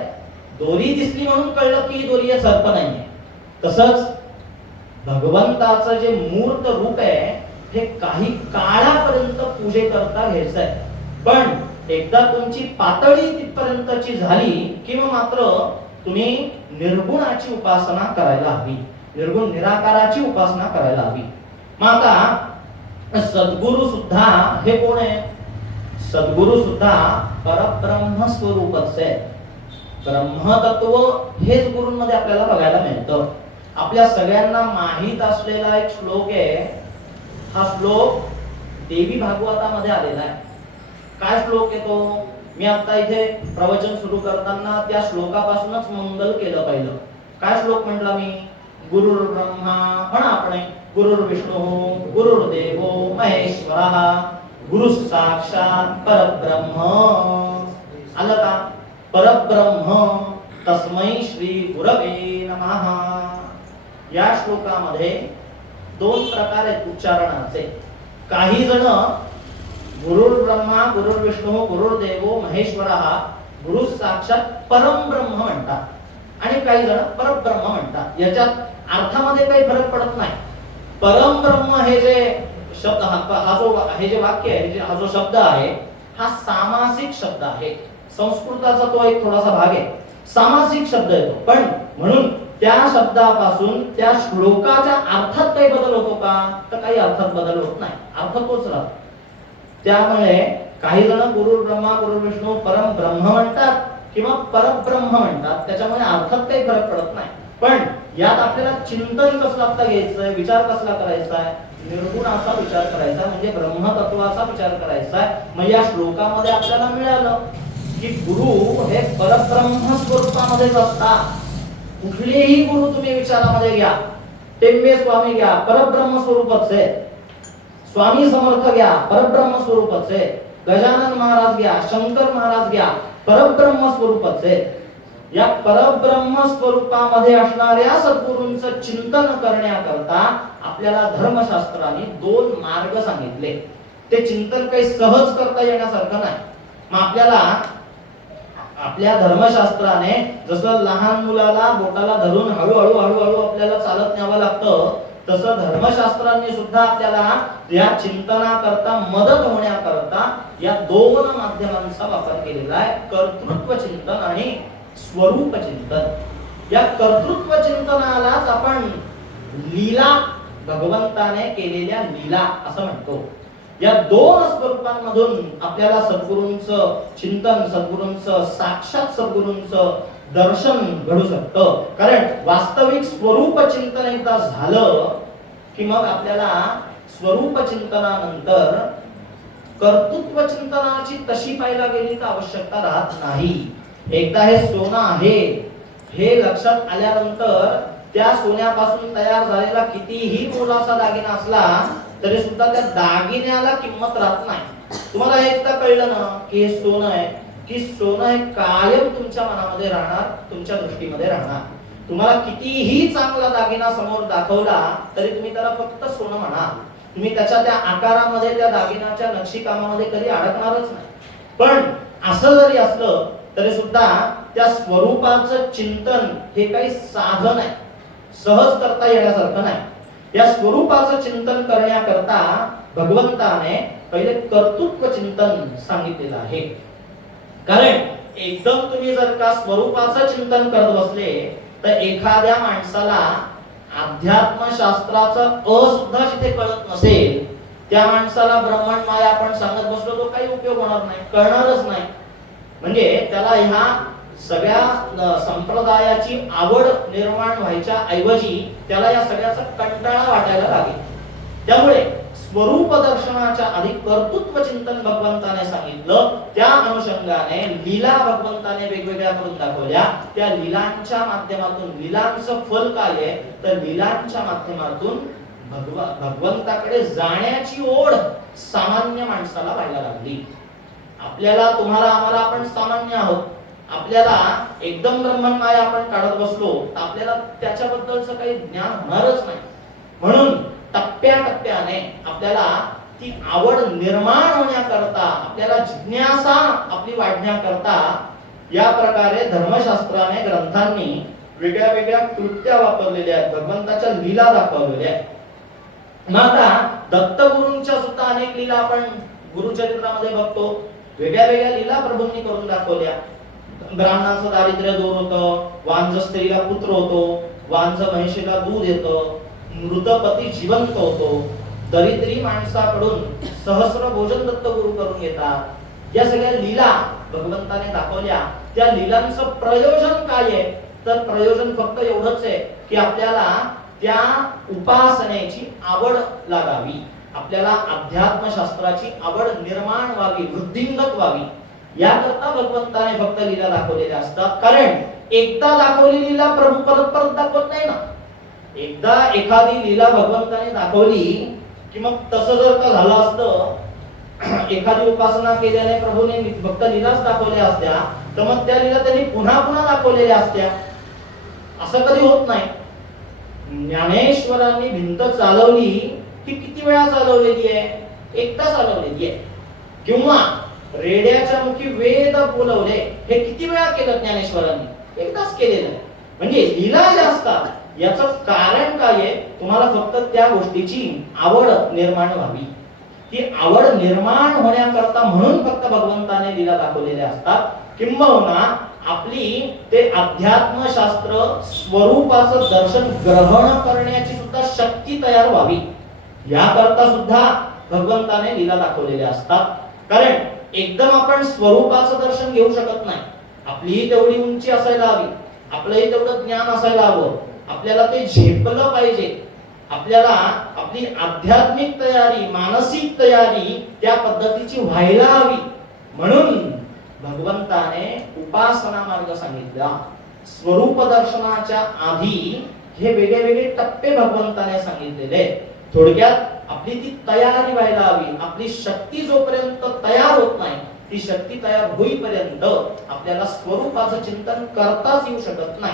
दोरी दिसली म्हणून कळलं की ही दोरी आहे, सर्प नाहीये. तसंच भगवंताचं जे मूर्त रूप आहे हे काही काळापर्यंत पूजेकरता घ्यायचं आहे. पण एकदा तुमची पातळी तिथपर्यंतची झाली की मग मात्र तुम्ही निर्गुणाची उपासना करायला हवी, निर्गुण निराकाराची उपासना करायला हवी. मग आता सद्गुरु सुद्धा हे कोण आहे? सद्गुरु सुद्धा परब्रह्म स्वरूपच आहे. ब्रह्मतत्व हेच गुरूंमध्ये आपल्याला बघायला मिळतं. आपल्या सगळ्यांना माहित असलेला एक श्लोक आहे. हा श्लोक देवी भागवतामध्ये आलेला आहे. काय श्लोक आहे तो? मी आता इथे प्रवचन सुरू करताना त्या श्लोकापासूनच मंगल केलं पाहिलं. काय श्लोक म्हटला मी? गुरुर् ब्रह्मा, म्हणा आपण, गुरुर्विष्णू गुरुर्देवो महेश्वरः गुरु साक्षात परब्रह्म. आलं का? परब्रह्म तस्मै श्री गुरवे नमः. या श्लोकामध्ये दोन प्रकार आहेत उच्चारणाचे. काही जण गुरुर् ब्रह्मा गुरुर्विष्णू गुरुर्देवो महेश्वरः गुरु साक्षात परमब्रह्म म्हणतात आणि काही जण परब्रह्म म्हणतात. याच्यात अर्थामध्ये काही फरक पडत नाही. परमब्रह्म हे जे शब्द, हे जे वाक्य आहे, हा जो शब्द आहे हा सामासिक शब्द आहे. संस्कृताचा तो एक थोडासा भाग आहे, सामासिक शब्द आहे तो. पण म्हणून त्या शब्दापासून त्या श्लोकाच्या अर्थात काही बदल होतो का? तर काही अर्थात बदल होत नाही, अर्थ तोच राहतो. त्यामुळे काही जण गुरु ब्रह्मा गुरु विष्णू परम ब्रह्म म्हणतात किंवा परब्रह्म म्हणतात, त्याच्यामुळे अर्थात काही फरक पडत नाही. पण यात आपल्याला चिंतन कसं आता घ्यायचंय, विचार कसला करायचा आहे? निर्गुणाचा विचार करायचा, म्हणजे ब्रह्मतत्वाचा विचार करायचा. मग या श्लोकामध्ये आपल्याला मिळालं की गुरु हे परब्रह्म स्वरूपामध्येच असतात. कुठलेही गुरु तुम्ही विचारामध्ये घ्या, टेंबे स्वामी घ्या, परब्रह्म स्वरूपच आहे. स्वामी समर्थ घ्या, परब्रह्म स्वरूपच आहे. गजानन महाराज घ्या, शंकर महाराज घ्या, परब्रह्म स्वरूपच आहे. या परब्रह्म स्वरूपामध्ये असणाऱ्या सद्गुरूंचं चिंतन करण्याकरता आपल्याला धर्मशास्त्राने दोन मार्ग सांगितले. ते चिंतन काही सहज करता येण्यासारखं नाही. मग आपल्याला आपल्या धर्मशास्त्राने जसं लहान मुलाला बोटाला धरून हळूहळू हळूहळू आपल्याला चालत न्यावं लागतं, तसं धर्मशास्त्रांनी सुद्धा आपल्याला या चिंतनाकरता मदत होण्याकरता या दोन माध्यमांचा वापर केलेला आहे. कर्तृत्व चिंतन आणि स्वरूप चिंतन. या कर्तृत्व चिंतनालाच आपण लीला, भगवंताने केलेल्या लीला असं म्हणतो. या दोन स्वरूपांमधून आपल्याला सद्गुरूंचं चिंतन, सद्गुरूंचं साक्षात सद्गुरूंचं दर्शन घडू शकतं. कारण वास्तविक स्वरूप चिंतन एकदा झालं की मग आपल्याला स्वरूप चिंतनानंतर कर्तृत्व चिंतनाची तशी पाहायला गेली तर आवश्यकता राहत नाही. एकदा हे सोनं आहे हे लक्षात आल्यानंतर त्या सोन्यापासून तयार झालेला कितीही मोलाचा दागिना असला तरी सुद्धा त्या दागिन्याला किंमत राहत नाही. तुम्हाला एकदा कळलं ना की हे सोनं आहे, की सोनं हे कायम तुमच्या मनामध्ये राहणार, तुमच्या दृष्टीमध्ये राहणार. तुम्हाला कितीही चांगला दागिना समोर दाखवला तरी तुम्ही त्याला फक्त सोनं म्हणा. तुम्ही त्याच्या त्या आकारामध्ये, त्या दागिन्याच्या नक्षीकामामध्ये कधी अडकणारच नाही. पण असं जरी असलं तरी सुद्धा त्या स्वरूपाचं चिंतन हे काही साधन आहे, सहज करता येण्यासारखं नाही. या स्वरूपाचं चिंतन करण्याकरता भगवंताने पहिले कर्तृत्व चिंतन सांगितलेलं आहे. कारण एकदम तुम्ही जर का स्वरूपाचं चिंतन करत बसले तर एखाद्या माणसाला अध्यात्मशास्त्राचं सुद्धा जिथे कळत नसेल त्या माणसाला ब्रह्मण माया आपण सांगत बसलो तो काही उपयोग होणार नाही, कळणारच नाही. म्हणजे त्याला ह्या सगळ्या संप्रदायाची आवड निर्माण व्हायच्या ऐवजी त्याला या सगळ्याचा कंटाळा वाटायला लागेल. त्यामुळे स्वरूप दर्शनाच्या आधी कर्तृत्व चिंतन भगवंताने सांगितलं. त्या अनुषंगाने लीला भगवंताने वेगवेगळ्या करून दाखवल्या. त्या लीलांच्या माध्यमातून लीलांचं फल काय आहे तर लीलांच्या माध्यमातून भगवंताकडे जाण्याची ओढ सामान्य माणसाला व्हायला लागली. आपल्याला तुम्हाला आम्हाला आपण सामान्य आहोत. आपल्याला एकदम ब्रह्ममाय आपण काढत बसलो तर आपल्याला त्याच्याबद्दलचं काही ज्ञान होणारच नाही. म्हणून टप्प्याटप्प्याने आपल्याला ती आवड निर्माण होण्याकरता आपल्याला जिज्ञासा आपली वाढण्याकरता या प्रकारे धर्मशास्त्राने ग्रंथांनी वेगळ्या वेगळ्या कृत्या वापरलेल्या आहेत, भगवंताच्या लीला दाखवलेल्या आहेत. मग आता दत्तगुरूंच्या सुद्धा अनेक लीला आपण गुरुचरित्रामध्ये बघतो. वेगळ्या वेगळ्या लीला प्रभूंनी करून दाखवल्या. ब्राह्मणाचं दारिद्र्य दूर होतं, वांझ स्त्रीला पुत्र होतो, वांझ महिषीला दूध येतं, मृतपती जिवंत होतो, दरिद्री माणसाकडून सहस्र भोजन दत्तगुरू करून घेतात. या सगळ्या लीला भगवंताने दाखवल्या. त्या लीलांचं प्रयोजन काय आहे तर प्रयोजन फक्त एवढंच आहे की आपल्याला त्या उपासनेची आवड लागावी, आपल्याला अध्यात्मशास्त्राची आवड निर्माण व्हावी, वृद्धिंगत व्हावी. याकरता भगवंताने फक्त लीला दाखवलेल्या असतात. कारण एकदा दाखवलेली लीला प्रभू परत परत दाखवत नाही ना. एकदा एखादी लीला भगवंताने दाखवली की मग तसं जर का झालं असतं एखादी उपासना केल्याने प्रभूने फक्त लीलाच दाखवल्या असत्या तर मग त्या लीला त्यांनी पुन्हा पुन्हा दाखवलेल्या असत्या. असं कधी होत नाही. ज्ञानेश्वरांनी भिंत चालवली की किती वेळा चालवलेली आहे? एकदा चालवलेली आहे. किंवा रेड्याच्या मुखी वेद बोलवले हे किती वेळा केलं ज्ञानेश्वरांनी? एकदाच केलेलं. म्हणजे लीला ज्या असतात याचं कारण काय आहे? तुम्हाला फक्त त्या गोष्टीची आवड निर्माण व्हावी. ती आवड निर्माण होण्याकरता म्हणून फक्त भगवंताने लीला दाखवलेल्या असतात. किंबहुना आपली ते अध्यात्मशास्त्र स्वरूपाचं दर्शन ग्रहण करण्याची सुद्धा शक्ती तयार व्हावी याकरता सुद्धा भगवंताने लीला दाखवलेल्या असतात. कारण एकदम आपण स्वरूपाचं दर्शन घेऊ शकत नाही. आपलीही तेवढी उंची असायला हवी, आपलंही तेवढं ज्ञान असायला हवं, आपल्याला ते झेपलं पाहिजे. आपल्याला आपली आध्यात्मिक तयारी, मानसिक तयारी त्या पद्धतीची व्हायला हवी. म्हणून भगवंताने उपासना मार्ग सांगितला. स्वरूप दर्शनाच्या आधी हे वेगळे वेगळे टप्पे भगवंताने सांगितलेले. थोडक्यात आपली ती तयारी व्हायला हवी. आपली शक्ती जोपर्यंत तयार होत नाही ती शक्ती तयार होईपर्यंत आपल्याला स्वरूपाचं चिंतन करताच येऊ शकत नाही.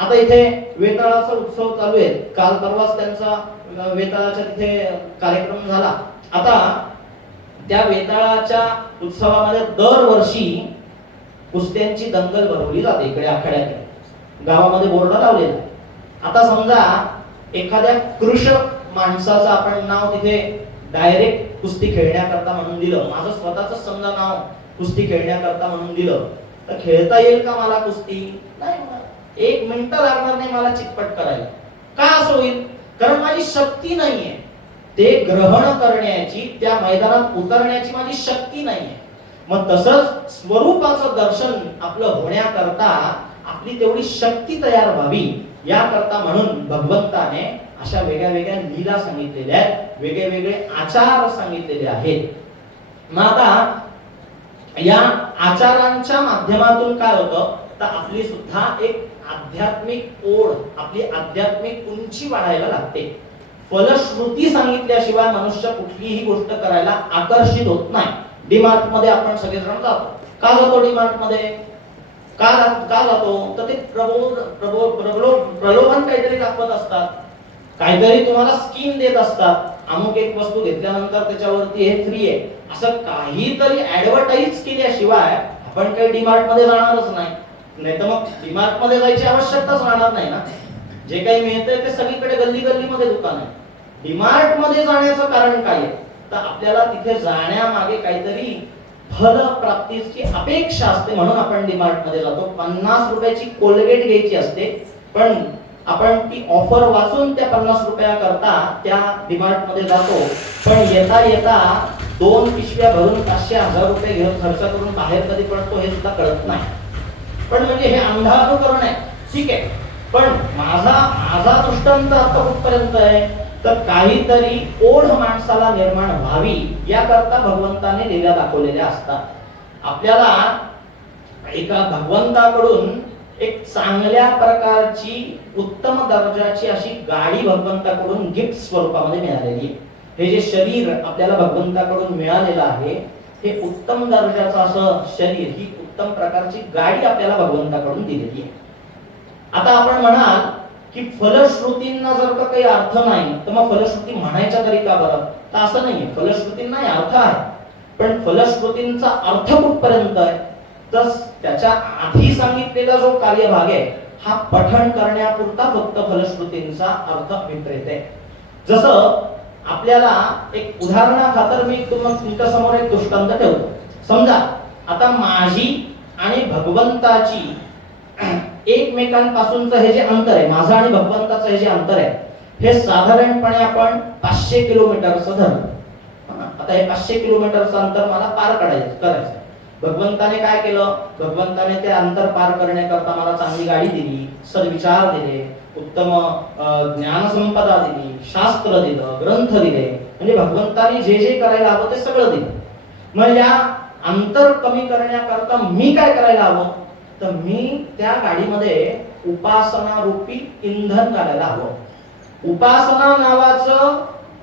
आता इथे वेताळाचा उत्सव चालू आहे. काल परवाच त्यांचा वेताळाच्या तिथे कार्यक्रम झाला. आता त्या वेताळाच्या उत्सवामध्ये दरवर्षी कुस्त्यांची दंगल भरवली जाते. इकडे आखाड्यात गावामध्ये बोर्ड लावलेला. आता समजा एखाद्या कृष माणसाचं आपण नाव तिथे डायरेक्ट कुस्ती खेळण्याकरता म्हणून दिलं, माझं स्वतःच समजा नाव कुस्ती खेळण्याकरता म्हणून दिलं, तर खेळता येईल का मला कुस्ती? नाही, 1 मिनिट लागणार नाही मला चितपट करायला. का असं होईल? कारण माझी शक्ती नाहीये. ते ग्रहण करण्याची, त्या मैदानात उतरण्याची माझी शक्ती नाहीये. मग तसंच स्वरूपाचं दर्शन आपलं होण्याकरता आपली तेवढी शक्ती तयार व्हावी याकरता म्हणून भगवंताने अशा वेगळ्या वेगळ्या लीला सांगितलेल्या आहेत, वेगळे वेगळे आचार सांगितलेले आहेत. मग आता या आचारांच्या माध्यमातून काय होतं तर आपली सुद्धा एक आध्यात्मिक ओढ, आपली आध्यात्मिक उंची वाढायला लागते. फलश्रुती सांगितल्याशिवाय मनुष्य कुठलीही गोष्ट करायला आकर्षित होत नाही. डीमार्ट मध्ये आपण सगळेजण जातो. का जातो डीमार्ट मध्ये? का जातो तर ते प्रलोभन काहीतरी दाखवत असतात, काहीतरी तुम्हाला स्कीम देत असतात. अमुक एक वस्तू घेतल्यानंतर त्याच्यावरती हे फ्री आहे असं काहीतरी ऍडव्हर्टाइज केल्याशिवाय आपण काही डीमार्ट मध्ये जाणारच नाही. नाही तर मग डीमार्ट मध्ये जायची आवश्यकताच राहणार नाही ना. जे काही मिळतंय ते सगळीकडे गल्ली गल्लीमध्ये दुकान आहे. डीमार्ट मध्ये जाण्याचं कारण काय आहे तर आपल्याला तिथे जाण्यामागे काहीतरी फलप्राप्तीची अपेक्षा असते, म्हणून आपण डीमार्ट मध्ये जातो. 50 रुपयाची कोलगेट घ्यायची असते, पण आपण ती ऑफर वाचून त्या 50 रुपया करता त्या डीमार्ट मध्ये जातो, पण येता येता 2 पिशव्या भरून 500-1000 रुपये घेऊन खर्च करून बाहेर कधी पडतो हे सुद्धा कळत नाही. पण म्हणजे हे अंधा अनुकरण आहे, ठीक आहे. पण माझा दृष्टांत आता कुठपर्यंत आहे, तर काहीतरी ओढ माणसाला निर्माण व्हावी याकरता भगवंताने लीला दाखवलेल्या असतात. आपल्याला एका भगवंताकडून एक चांगल्या प्रकारची उत्तम दर्जाची अशी गाडी भगवंताकडून गिफ्ट स्वरूपामध्ये मिळालेली आहे. हे जे शरीर आपल्याला भगवंताकडून मिळालेलं आहे, हे उत्तम दर्जाचं असं शरीर, ही उत्तम प्रकारची गाडी आपल्याला भगवंताकडून दिलेली आहे. आता आपण म्हणाल की फलश्रुतींना जर का काही अर्थ नाही तर मग फलश्रुती म्हणायच्या तरी का बरं? तर असं नाहीये, फलश्रुतींना अर्थ आहे, पण फलश्रुतींचा अर्थ कुठपर्यंत आहे, तर त्याच्या आधी सांगितलेला जो कार्यभाग आहे हा पठण करण्यापुरता फक्त फलश्रुतींचा अर्थ अभिप्रेत आहे. जसं आपल्याला एक उदाहरणाखातर मी तुमच्या समोर एक दृष्टांत ठेवतो. समजा आता माझी आणि भगवंताची एकमेकांपासूनचं हे जे अंतर आहे, माझं आणि भगवंताचं हे जे अंतर आहे, हे साधारणपणे आपण 500 किलोमीटरचं धरलं. आता हे 500 किलोमीटरचं अंतर मला पार करायचं. भगवंताने काय केलं? भगवंताने ते अंतर पार करण्याकरता मला चांगली गाडी दिली, सद्विचार दिले, उत्तम ज्ञान संपदा दिली, शास्त्र दिलं, ग्रंथ दिले. म्हणजे भगवंताने जे जे करायला हवं ते सगळं दिलं. मग या अंतर कमी करण्याकरता मी काय करायला हवं? तर मी त्या गाडीमध्ये उपासना रूपी इंधन घालायला हवं. उपासना नावाचं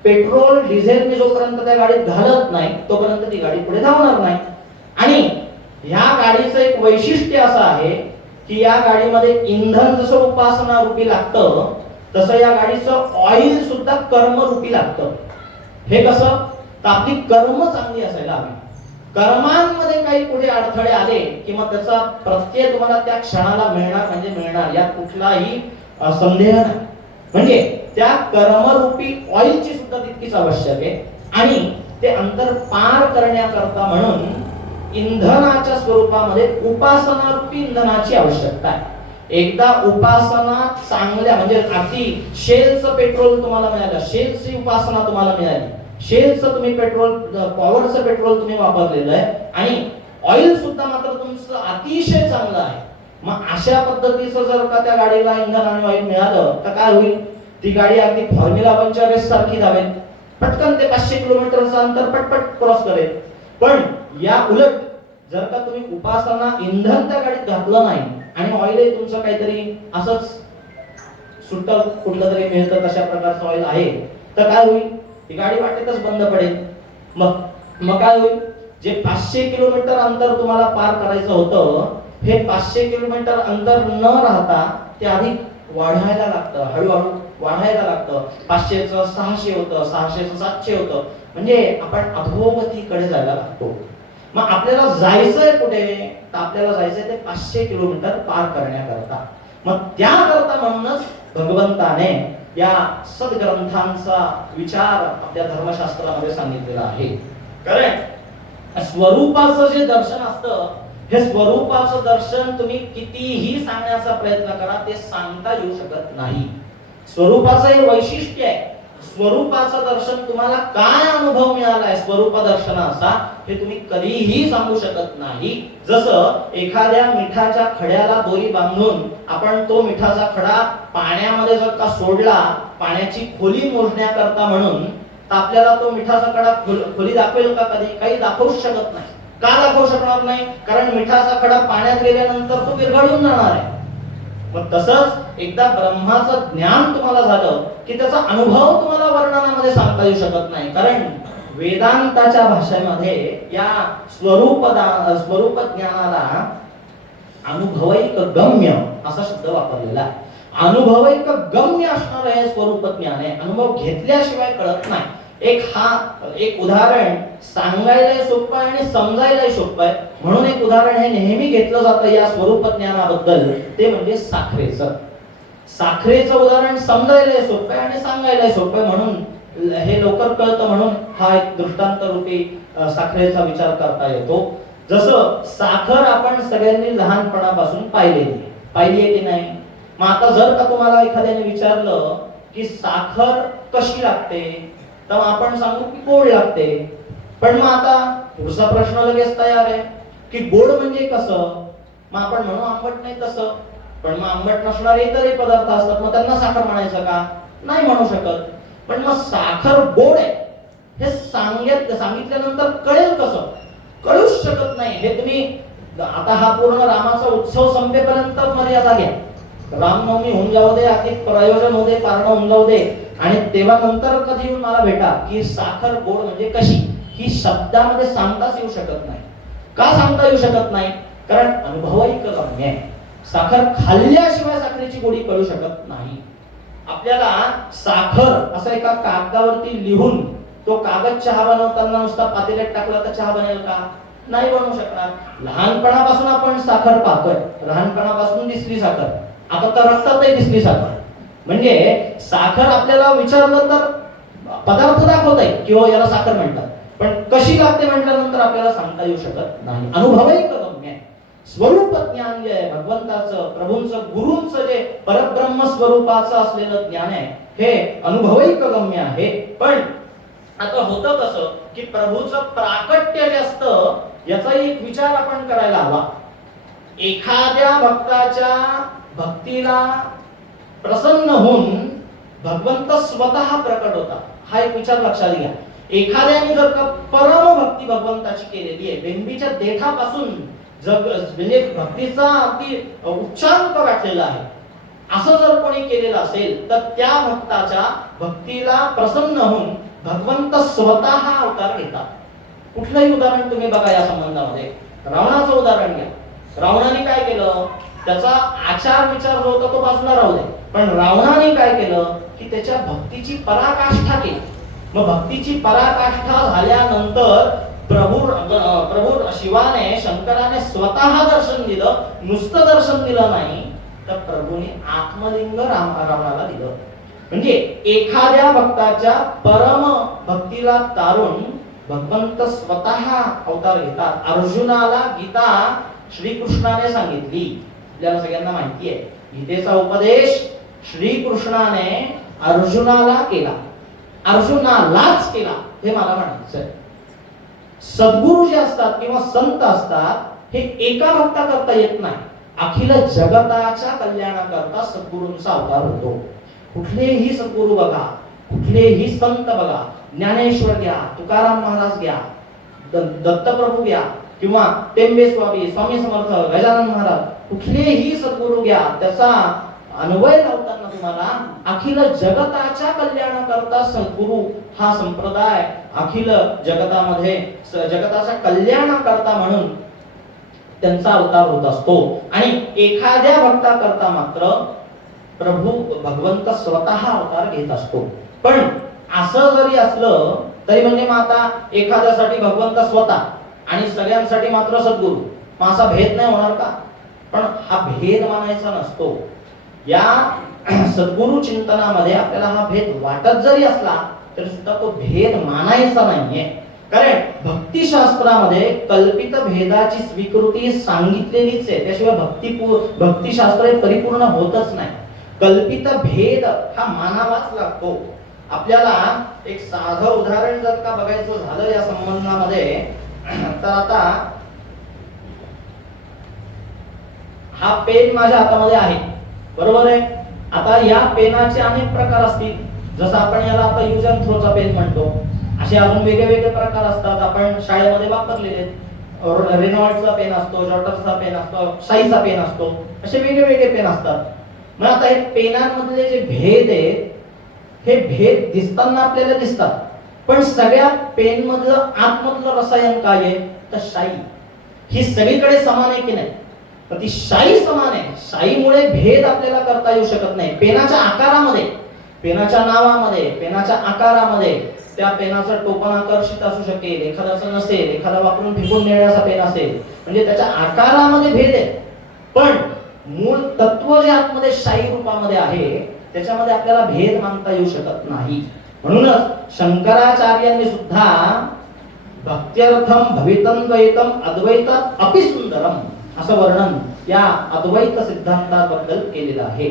पेट्रोल डिझेल मी जोपर्यंत त्या गाडीत घालत नाही तोपर्यंत ती गाडी पुढे धावणार नाही. आणि ह्या गाडीचं एक वैशिष्ट्य असं आहे की या गाडीमध्ये इंधन जसं उपासना रूपी लागतं तसं या गाडीचं ऑइल सुद्धा कर्म रूपी लागतं. हे कसं? तर आपली कर्म चांगली असायला हवी. कर्मांमध्ये काही पुढे अडथळे आले की मग त्याचा प्रत्यय तुम्हाला त्या क्षणाला मिळणार म्हणजे मिळणार, यात कुठलाही संदेह नाही. म्हणजे त्या कर्मरूपी ऑइलची सुद्धा तितकीच आवश्यक आहे. आणि ते अंतर पार करण्याकरता म्हणून इंधनाच्या स्वरूपामध्ये उपासना रूपी इंधनाची आवश्यकता आहे. एकदा उपासना चांगल्या म्हणजे अगदी शेलचं पेट्रोल तुम्हाला मिळालं, शेलची उपासना तुम्हाला मिळाली, शेलचं तुम्ही पेट्रोल, पॉवरचं पेट्रोल तुम्ही वापरलेलं आहे आणि ऑइल सुद्धा मात्र तुमचं अतिशय चांगलं आहे. मग अशा पद्धतीचं जर का त्या गाडीला इंधन आणि ऑइल मिळालं तर काय होईल? ती गाडी अगदी फॉर्म्युला 1च्या रेस सारखी धावेल, पटकन ते 500 किलोमीटरचं अंतर पटपट क्रॉस करेल. पण या उलट जर का तुम्ही उपासना इंधन त्या गाडीत घातलं नाही आणि ऑइल तुमचं काहीतरी असंच सुट्ट कुठलं तरी मिळतं तशा प्रकारचं ऑइल आहे, तर काय होईल? ही गाडी वाटेतच बंद पडेल. मग काय होईल? जे 500 किलोमीटर अंतर तुम्हाला पार करायचं होतं, हे 500 किलोमीटर अंतर न राहता ते अधिक वाढायला लागतं, हळूहळू वाढायला लागतं. 500चं 600 होतं, 600चं 700 होतं. म्हणजे आपण अधोगतीकडे जायला लागतो. मग आपल्याला जायचंय कुठे? तर आपल्याला जायचंय ते 500 किलोमीटर पार करण्याकरता. मग त्याकरता म्हणूनच भगवंताने या सद्ग्रंथांचा विचार आपल्या धर्मशास्त्रामध्ये सांगितलेला आहे. कारण स्वरूपाचं जे दर्शन असतं, हे स्वरूपाचं दर्शन तुम्ही कितीही सांगण्याचा प्रयत्न करा ते सांगता येऊ शकत नाही. स्वरूपाचं हे वैशिष्ट्य आहे. स्वरूपाचं दर्शन तुम्हाला काय अनुभव मिळालाय स्वरूप दर्शनाचा हे तुम्ही कधीही सांगू शकत नाही. जसं एखाद्या मिठाच्या खड्याला दोरी बांधून आपण तो मिठाचा खडा पाण्यामध्ये जर का सोडला, पाण्याची खोली मोजण्याकरता म्हणून, तर आपल्याला तो मिठाचा खडा खोली दाखवेल का? कधी काही दाखवूच शकत नाही. का दाखवू शकणार नाही? कारण मिठाचा खडा पाण्यात गेल्यानंतर तो विरघळून जाणार आहे. मग तसंच एकदा ब्रह्माचं ज्ञान तुम्हाला झालं की त्याचा अनुभव तुम्हाला वर्णनामध्ये सांगता येऊ शकत नाही. कारण वेदांताच्या भाषेमध्ये या स्वरूप ज्ञानाला अनुभवैक गम्य असा शब्द वापरलेला आहे. अनुभवैक गम्य असणार आहे स्वरूप ज्ञान आहे. अनुभव घेतल्याशिवाय कळत नाही. एक उदाहरण सांगायला सोपं आहे आणि समजायला सोपं आहे, म्हणून एक उदाहरण हे नेहमी घेतलं जातं या स्वरूप ज्ञानाबद्दल, ते म्हणजे साखरेचं. साखरेचं उदाहरण समजायला सोपं आहे आणि सांगायला सोपं आहे, म्हणून हे लवकर कळतं म्हणून हा एक दृष्टांत रूपी साखरेचा विचार करता येतो. जसं साखर आपण सगळ्यांनी लहानपणापासून पाहिली आहे की नाही. मग आता जर का तुम्हाला एखाद्याने विचारलं की साखर कशी लागते, तर आपण सांगू की गोड लागते. पण मग आता पुढचा प्रश्न लगेच तयार आहे की गोड म्हणजे कसं. मग आपण म्हणू आंबट नाही तसं. पण मग आंबट नसणारे इतरही पदार्थ असतात, मग त्यांना साखर म्हणायचं का, नाही म्हणू शकत. पण मग साखर गोड आहे हे सांगितल्यानंतर कळेल कसं, कळूच शकत नाही. हे तुम्ही आता हा पूर्ण रामाचा उत्सव संपेपर्यंत मर्यादा घ्या. रामनवमी होऊन जाऊ दे, अगदी प्रयोजन होऊ दे, पारणं होऊन जाऊ दे, आणि तेव्हा नंतर कधी येऊन मला भेटा की साखर गोड म्हणजे कशी, ही शब्दामध्ये सांगताच येऊ शकत नाही. का सांगता येऊ शकत नाही, कारण अनुभवैक गम्य आहे. साखर खाल्ल्याशिवाय साखरेची गोडी कळू शकत नाही. आपल्याला साखर असं एका कागदावरती लिहून तो कागद चहा बनवताना नुसता पातेल्यात टाकला तर चहा बनेल का, नाही बनवू शकणार. लहानपणापासून आपण साखर पाहतोय, लहानपणापासून दिसली साखर, आता तर रक्तातही दिसली साखर. म्हणजे साखर आपल्याला विचारलं तर पदार्थ दाखवता येईल किंवा याला साखर म्हणतात, पण कशी लागते म्हटल्यानंतर आपल्याला सांगता येऊ शकत नाही. अनुभवैक गम्य आहे. स्वरूप ज्ञान जे आहे भगवंताचं, प्रभूंचं, गुरूंचं जे परब्रह्म स्वरूपाचं असलेलं ज्ञान आहे हे अनुभवैक गम्य आहे. पण आता होतं कसं की प्रभूचं प्राकट्य जे असतं याचाही एक विचार आपण करायला हवा. एखाद्या भक्ताच्या भक्तीला प्रसन्न होऊन भगवंत स्वतः प्रकट होता, हा एक विचार लक्षात घ्या. एखाद्याने जर का परम भक्ती भगवंताची केलेली आहे, बेंबीच्या देठापासून म्हणजे भक्तीचा अगदी उच्चांक गाठलेला आहे, असं जर कोणी केलेलं असेल तर त्या भक्ताच्या भक्तीला प्रसन्न होऊन भगवंत स्वतः अवतार घेतात. कुठलंही उदाहरण तुम्ही बघा या संबंधामध्ये. रावणाचं उदाहरण घ्या. रावणाने काय केलं, त्याचा आचार विचार जो होता तो बाजूला राहू दे, पण रावणाने काय केलं की त्याच्या भक्तीची पराकाष्ठा केली. मग भक्तीची पराकाष्ठा झाल्यानंतर प्रभू शिवाने, शंकराने स्वतः दर्शन दिलं. नुसतं दर्शन दिलं नाही तर प्रभूने आत्मलिंग रावणाला दिलं. म्हणजे एखाद्या भक्ताच्या परम भक्तीला तारून भगवंत स्वतः अवतार घेतात. अर्जुनाला गीता श्रीकृष्णाने सांगितली, आपल्याला सगळ्यांना माहिती आहे. गीतेचा उपदेश श्रीकृष्णाने अर्जुनाला केला, अर्जुनालाच केला हे मला म्हणायचंय. सद्गुरू जे असतात किंवा संत असतात हे एका भक्ता करता येत नाही, अखिल जगताच्या कल्याणाकरता सद्गुरूंचा अवतार होतो. कुठलेही सद्गुरू बघा, कुठलेही संत बघा, ज्ञानेश्वर घ्या, तुकाराम महाराज घ्या, दत्तप्रभू घ्या, किंवा टेंबे स्वामी, स्वामी समर्थ, गजानन महाराज, कुठलेही सद्गुरू घ्या, त्याचा अन्वय लावताना तुम्हाला अखिल जगताच्या कल्याणाकरता सद्गुरू हा संप्रदाय अखिल जगतामध्ये जगताच्या कल्याणाकरता म्हणून त्यांचा अवतार होत असतो. आणि एखाद्या भक्ताकरता मात्र प्रभू भगवंत स्वतः अवतार घेत असतो. पण असं जरी असलं तरी म्हणजे मग आता एखाद्यासाठी भगवंत स्वतः आणि सगळ्यांसाठी मात्र सद्गुरू, मग असा भेद नाही होणार का? पण हा भेद मानायचा नसतो. या सद्गुरू चिंतनामध्ये आपल्याला हा भेद वाटत जरी असला तरी सुद्धा तो भेद मानायचा नाहीये. कारण भक्तिशास्त्रामध्ये कल्पित भेदाची स्वीकृती सांगितलेलीच आहे, त्याशिवाय भक्तिशास्त्र परिपूर्ण होतच नाही. कल्पित भेद हा मानावाच लागतो. आपल्याला एक साधं उदाहरण जर का बघायचं झालं या संबंधामध्ये, तर आता हा पेन माझ्या हातामध्ये आहे, बरोबर आहे. आता या पेनाचे अनेक प्रकार असतील, जसं आपण याला आता यूज अँड थ्रोचा पेन म्हणतो, असे अजून वेगळे प्रकार असतात. आपण शाळेमध्ये वापरलेले रेनॉल्डचा पेन असतो, जॉटरचा पेन असतो, शाईचा पेन असतो, असे वेगळे पेन असतात. मग आता हे पेनांमधले जे भेद आहेत हे भेद दिसताना आपल्याला दिसतात, पण सगळ्या पेन मधलं आतमधलं रसायन काय आहे तर शाई ही सगळीकडे समान आहे की नाही, तर ती शाई समान आहे. शाईमुळे भेद आपल्याला करता येऊ शकत नाही. पेनाच्या आकारामध्ये, पेनाच्या नावामध्ये, पेनाच्या आकारामध्ये त्या पेनाचं टोपण आकर्षित असू शकेल, एखाद्याचं नसेल, एखादा वापरून फेकून देण्याचा पेन असेल, म्हणजे त्याच्या आकारामध्ये भेद आहे. पण मूळ तत्व जे आतमध्ये शाई रूपामध्ये आहे त्याच्यामध्ये आपल्याला भेद मानता येऊ शकत नाही. म्हणूनच शंकराचार्यांनी सुद्धा भक्त्यर्थम भवितन्वयतम अद्वैतात अपि सुंदरम असं वर्णन या अद्वैत सिद्धांताबद्दल केलेलं आहे.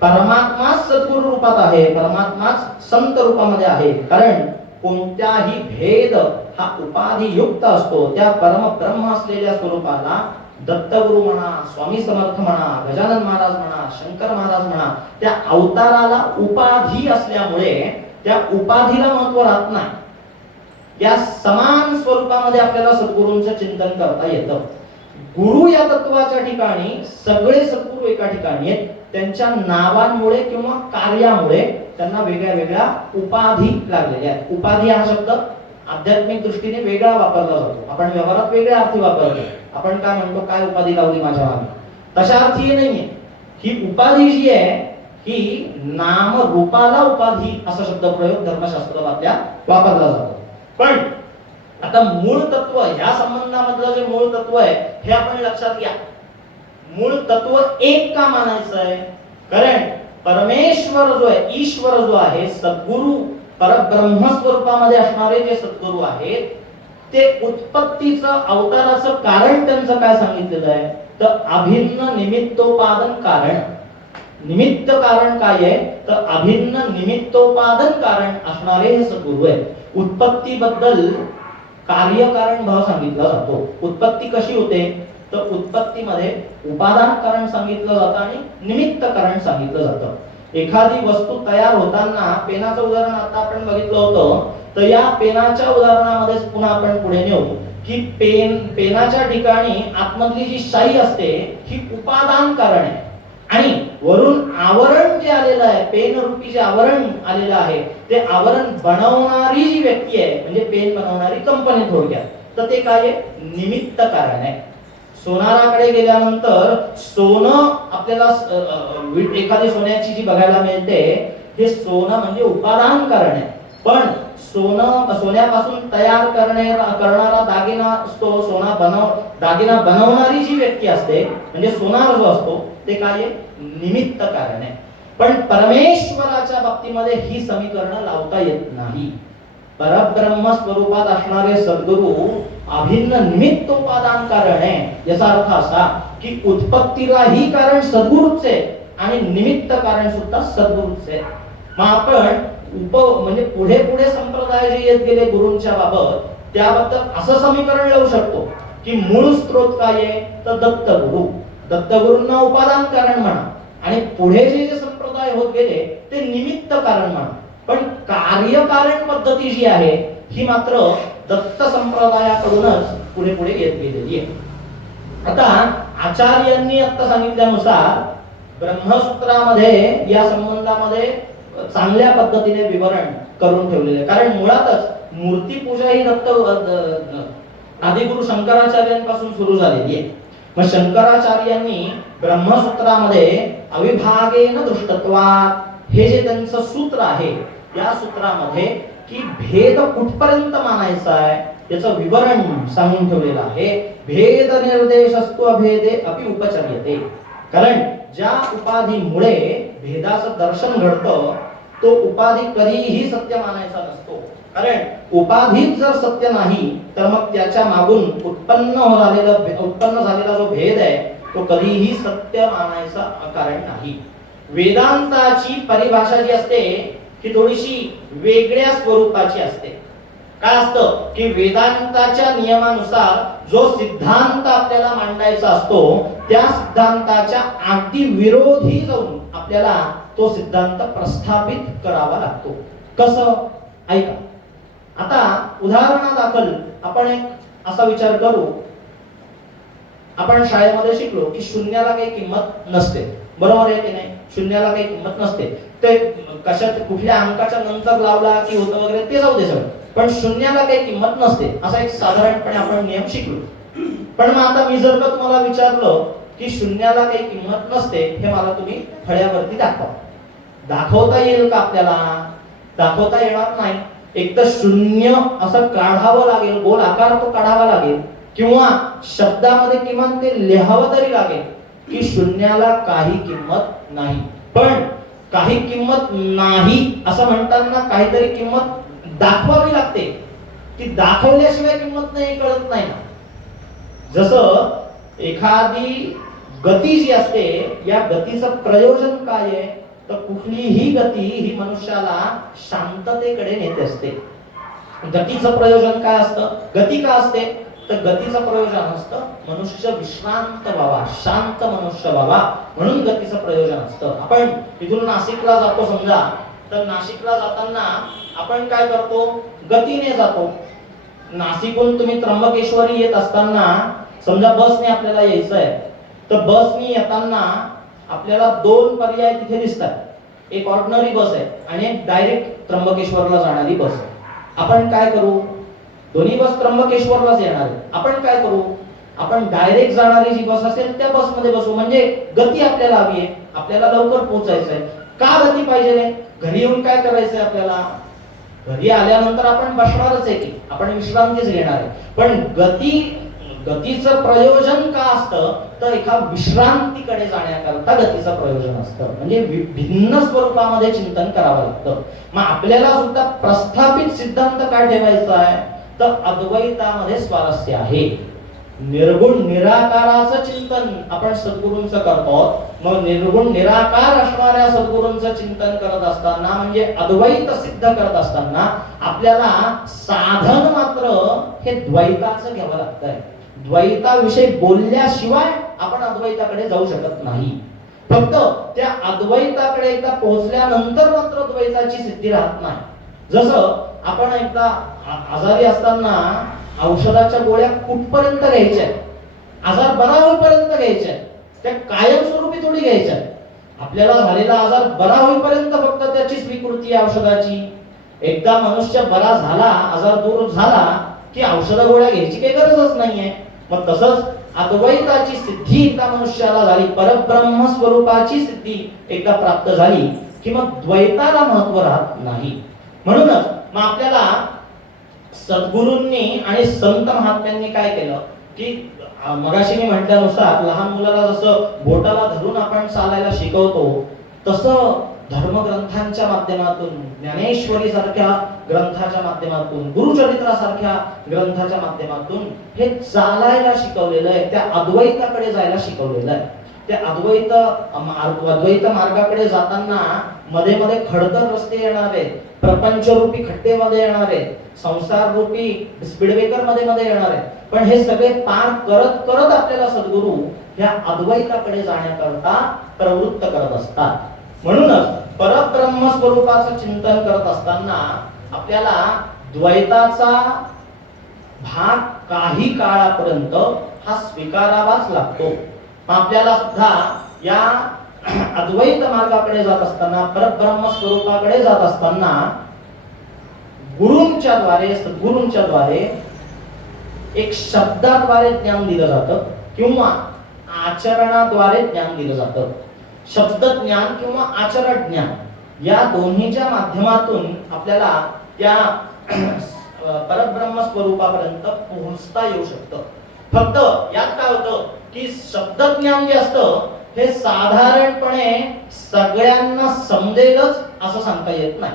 परमात्मा सद्गुरु रूपात आहे, परमात्मा संत रूपामध्ये आहे. कारण कोणत्याही भेद हा उपाधी युक्त असतो. त्या परम ब्रह्म असलेल्या स्वरूपाला दत्तगुरु म्हणा, स्वामी समर्थ म्हणा, गजानन महाराज म्हणा, शंकर महाराज म्हणा, त्या अवताराला उपाधी असल्यामुळे त्या उपाधीला महत्व राहत नाही. या समान स्वरूपामध्ये आपल्याला सद्गुरूंचं चिंतन करता येतं. गुरु या तत्वाच्या ठिकाणी सगळे सद्गुरू एका ठिकाणी आहेत. त्यांच्या नावांमुळे किंवा कार्यामुळे त्यांना वेगळ्या वेगळ्या उपाधी लागलेल्या आहेत. उपाधी हा शब्द आध्यात्मिक दृष्टीने वेगळा वापरला जातो. आपण व्यवहारात वेगळ्या अर्थी वापरतो. आपण काय म्हणतो, काय उपाधी लावली माझ्या मागे, तशा अर्थी नाहीये. ही उपाधी जी आहे ही नाम रूपाला उपाधी असा शब्दप्रयोग धर्मशास्त्रात आपल्या वापरला जातो. पण आता मूळ तत्व, ह्या संबंधामधलं जे मूळ तत्व आहे हे आपण लक्षात घ्या. मूळ तत्व एक का मानायचं आहे? कारण परमेश्वर जो आहे, ईश्वर जो आहे, सद्गुरु परब्रह्म स्वरूपामध्ये असणारे जे सद्गुरु आहेत ते उत्पत्तीचं अवताराचं कारण त्यांचं काय सांगितलेलं आहे तर अभिन्न निमित्तोपादन कारण. निमित्त कारण काय आहे तर अभिन्न निमित्तोपादन कारण असणारे हे सद्गुरु आहेत. उत्पत्ती बद्दल कार्यकारण भाव सांगितला जातो. उत्पत्ती कशी होते तर उत्पत्तीमध्ये उपादान कारण सांगितलं जातं आणि निमित्त कारण सांगितलं जातं. एखादी वस्तू तयार होताना, पेनाचं उदाहरण आता आपण बघितलं होतं, तर या पेनाच्या उदाहरणामध्ये पुन्हा आपण पुढे नेऊ की पेनाच्या ठिकाणी आतमधली जी शाई असते ही उपादान कारण आहे आणि वरून आवरण जे आलेलं आहे, पेन रूपी जे आवरण आलेलं आहे ते आवरण बनवणारी जी व्यक्ती आहे म्हणजे पेन बनवणारी कंपनी थोडक्यात, तर ते काय आहे निमित्त कारण आहे. सोनाराकडे गेल्यानंतर सोनं आपल्याला एखादी सोन्याची जी बघायला मिळते हे सोनं म्हणजे उपादान कारण आहे. पण सोन्यापासून तयार करणारा दागिना असतो, दागिना बनवणारी जी व्यक्ती असते म्हणजे सोनार जो असतो ते काय निमित्त कारण आहे. पण परमेश्वराच्या बाबतीमध्ये ही समीकरणं लावता येत नाही. परब्रह्म स्वरूपात असणारे सद्गुरु अभिन्न निमित्तोपादान कारण आहे. याचा अर्थ असा की उत्पत्तीलाही कारण सद्गुरूच आहे आणि निमित्त कारण सुद्धा सद्गुरूच आहे. मग आपण म्हणजे पुढे पुढे संप्रदाय जे येत गेले गुरूंच्या बाबत त्याबद्दल असं समीकरण लावू शकतो की मूळ स्त्रोत काय आहे तर दत्तगुरु. दत्तगुरूंना उपादान कारण म्हणा आणि पुढे जे जे संप्रदाय होत गेले ते निमित्त कारण म्हणा. पण कार्यकारण पद्धती जी आहे ही मात्र दत्त संप्रदायाकडूनच पुढे पुढे येत गेलेली आहे. आता आचार्यांनी आता सांगितल्यानुसार ब्रह्मसूत्रामध्ये या संबंधामध्ये चांगल्या पद्धतीने विवरण करून ठेवलेले. कारण मुळातच मूर्तीपूजा ही आदिगुरु शंकराचार्यांपासून सुरू झालेली आहे. मग शंकराचार्यांनी ब्रह्मसूत्रामध्ये अविभागेन दृष्टत्वात् हे जे त्यांचं सूत्र आहे या सूत्रामध्ये की भेद कुठपर्यंत मानायचा आहे त्याचं विवरण सांगून ठेवलेलं आहे. भेद निर्देशस्तु अभेदे अपि उपचर्यते. कारण ज्या उपाधीमुळे भेदाचं दर्शन घडतं तो उपाधी कधीही सत्य मानायचा नसतो. कारण उपाधीच जर सत्य नाही तर मग त्याच्या मागून उत्पन्न झालेला जो भेद आहे तो कधीही सत्य मानायचा कारण नाही. वेदांताची परिभाषा जी असते ही थोडीशी वेगळ्या स्वरूपाची असते. काय असतं की वेदांताच्या नियमानुसार जो सिद्धांत आपल्याला मांडायचा असतो त्या सिद्धांताच्या अगदी विरोधी जाऊन आपल्याला तो सिद्धांत प्रस्थापित करावा लागतो. कसं ऐका. आता उदाहरणादाखल आपण एक असा विचार करू. आपण शाळेमध्ये शिकलो की शून्याला काही किंमत नसते, बरोबर आहे की नाही? शून्याला काही किंमत नसते. ते कशात कुठल्या अंकाच्या नंतर लावला की होतं वगैरे ते जाऊ दे सगळं, पण शून्याला काही किंमत नसते असा एक साधारणपणे आपण नियम शिकलो. पण मग आता मी जर का तुम्हाला विचारलं की शून्याला काही किंमत नसते हे मला तुम्ही फळ्यावरती दाखवा, दाखवता येईल का आपल्याला? दाखवता येणार नाही. एक तर शून्य असं काढावं लागेल, गोल आकार तो काढावा लागेल किंवा शब्दामध्ये किमान ते लिहावं तरी लागेल की शून्याला काही किंमत नाही. पण काही किंमत नाही असं म्हणताना काहीतरी किंमत दाखवावी लागते. ती दाखवल्याशिवाय किंमत नाही कळत नाही ना. जसं एखादी गती जी असते, या गतीचं प्रयोजन काय आहे, तर कुठलीही गती ही मनुष्याला शांततेकडे नेत असते. गतीचं प्रयोजन काय असतं, गती का असते, तर गतीचं प्रयोजन असतं मनुष्य विश्रांत व्हावा, शांत मनुष्य व्हावा, म्हणून गतीचं प्रयोजन असतं. आपण इथून नाशिकला जातो समजा, तर नाशिकला जाताना आपण काय करतो, गतीने जातो. नाशिकहून तुम्ही त्र्यंबकेश्वरी येत असताना समजा बसने आपल्याला यायचं आहे, तर बसने येताना आपल्याला दोन पर्याय तिथे दिसतात. एक ऑर्डिनरी बस आहे आणि एक डायरेक्ट त्र्यंबकेश्वरला जाणारी बस आहे. आपण काय करू, दोन्ही बस त्र्यंबकेश्वरलाच येणार आहे. आपण काय करू, आपण डायरेक्ट जाणारी जी बस असेल त्या बसमध्ये बसू. म्हणजे गती आपल्याला हवी आहे, आपल्याला लवकर पोहोचायचं आहे. का गती पाहिजे, घरी येऊन काय करायचंय आपल्याला, घरी आल्यानंतर आपण बसणारच आहे की आपण विश्रांतीच घेणार आहे. पण गतीचं प्रयोजन का असतं, तर एका विश्रांतीकडे जाण्याकरता गतीचं प्रयोजन असतं. म्हणजे भिन्न स्वरूपामध्ये चिंतन करावं लागतं. मग आपल्याला सुद्धा प्रस्थापित सिद्धांत काय ठेवायचा आहे, तर अद्वैतामध्ये स्वारस्य आहे. निर्गुण निराकाराचं चिंतन आपण सद्गुरूंचं करतो. मग निर्गुण निराकार असणाऱ्या सद्गुरूंचं चिंतन करत असताना, म्हणजे अद्वैत सिद्ध करत असताना आपल्याला साधन मात्र हे द्वैताचं घ्यावं लागतंय. द्वैताविषयी बोलल्याशिवाय आपण अद्वैताकडे जाऊ शकत नाही. फक्त त्या अद्वैताकडे एकदा पोहोचल्यानंतर मात्र द्वैताची सिद्धी राहत नाही. जसं आपण एकदा आजारी असताना औषधाच्या गोळ्या कुठपर्यंत घ्यायच्या, आजार बरा होईपर्यंत घ्यायच्या, त्या कायमस्वरूपी थोडी घ्यायच्या. आपल्याला झालेला आजार बरा होईपर्यंत फक्त त्याची स्वीकृती आहे औषधाची. एकदा मनुष्य बरा झाला, आजार दूर झाला की औषध गोळ्या घ्यायची काही गरजच नाहीये. मग तसंच अद्वैताची सिद्धी एकदा मनुष्याला झाली, परब्रह्म स्वरूपाची सिद्धी एकदा प्राप्त झाली की मग द्वैताला महत्व राहत नाही. म्हणूनच मग आपल्याला सद्गुरूंनी आणि संत महात्म्यांनी काय केलं की मगाशी मी म्हटल्यानुसार लहान मुलाला जसं बोटाला धरून आपण चालायला शिकवतो, तसं धर्मग्रंथांच्या माध्यमातून, ज्ञानेश्वरी सारख्या ग्रंथाच्या माध्यमातून, गुरुचरित्रासारख्या ग्रंथाच्या माध्यमातून हे चालायला शिकवलेलं आहे. त्या अद्वैताकडे जायला शिकवलेलं आहे. त्या अद्वैत मार्गाकडे जाताना मध्ये मध्ये खडतर रस्ते येणार आहेत, प्रपंचरूपी खड्डेमध्ये येणार आहेत, संसार रूपी स्पीडब्रेकर मध्ये येणार आहेत. पण हे सगळे पार करत करत आपल्याला सद्गुरू ह्या अद्वैताकडे जाण्याकरता प्रवृत्त करत असतात. म्हणूनच परब्रह्म स्वरूपाचं चिंतन करत असताना आपल्याला द्वैताचा भाग काही काळापर्यंत हा स्वीकारावाच लागतो. आपल्याला सुद्धा या अद्वैत मार्गाकडे जात असताना, परब्रह्म स्वरूपाकडे जात असताना गुरूंच्या द्वारे, सद्गुरूंच्या द्वारे एक शब्दाद्वारे ज्ञान दिलं जातं किंवा आचरणाद्वारे ज्ञान दिलं जातं. शब्द ज्ञान किंवा आचरण ज्ञान या दोन्हीच्या माध्यमातून आपल्याला त्या परब्रह्म स्वरूपापर्यंत पोहोचता येऊ शकतं. फक्त यात काय होतं की शब्दज्ञान जे असतं हे साधारणपणे सगळ्यांना समजेलच असं सांगता येत नाही.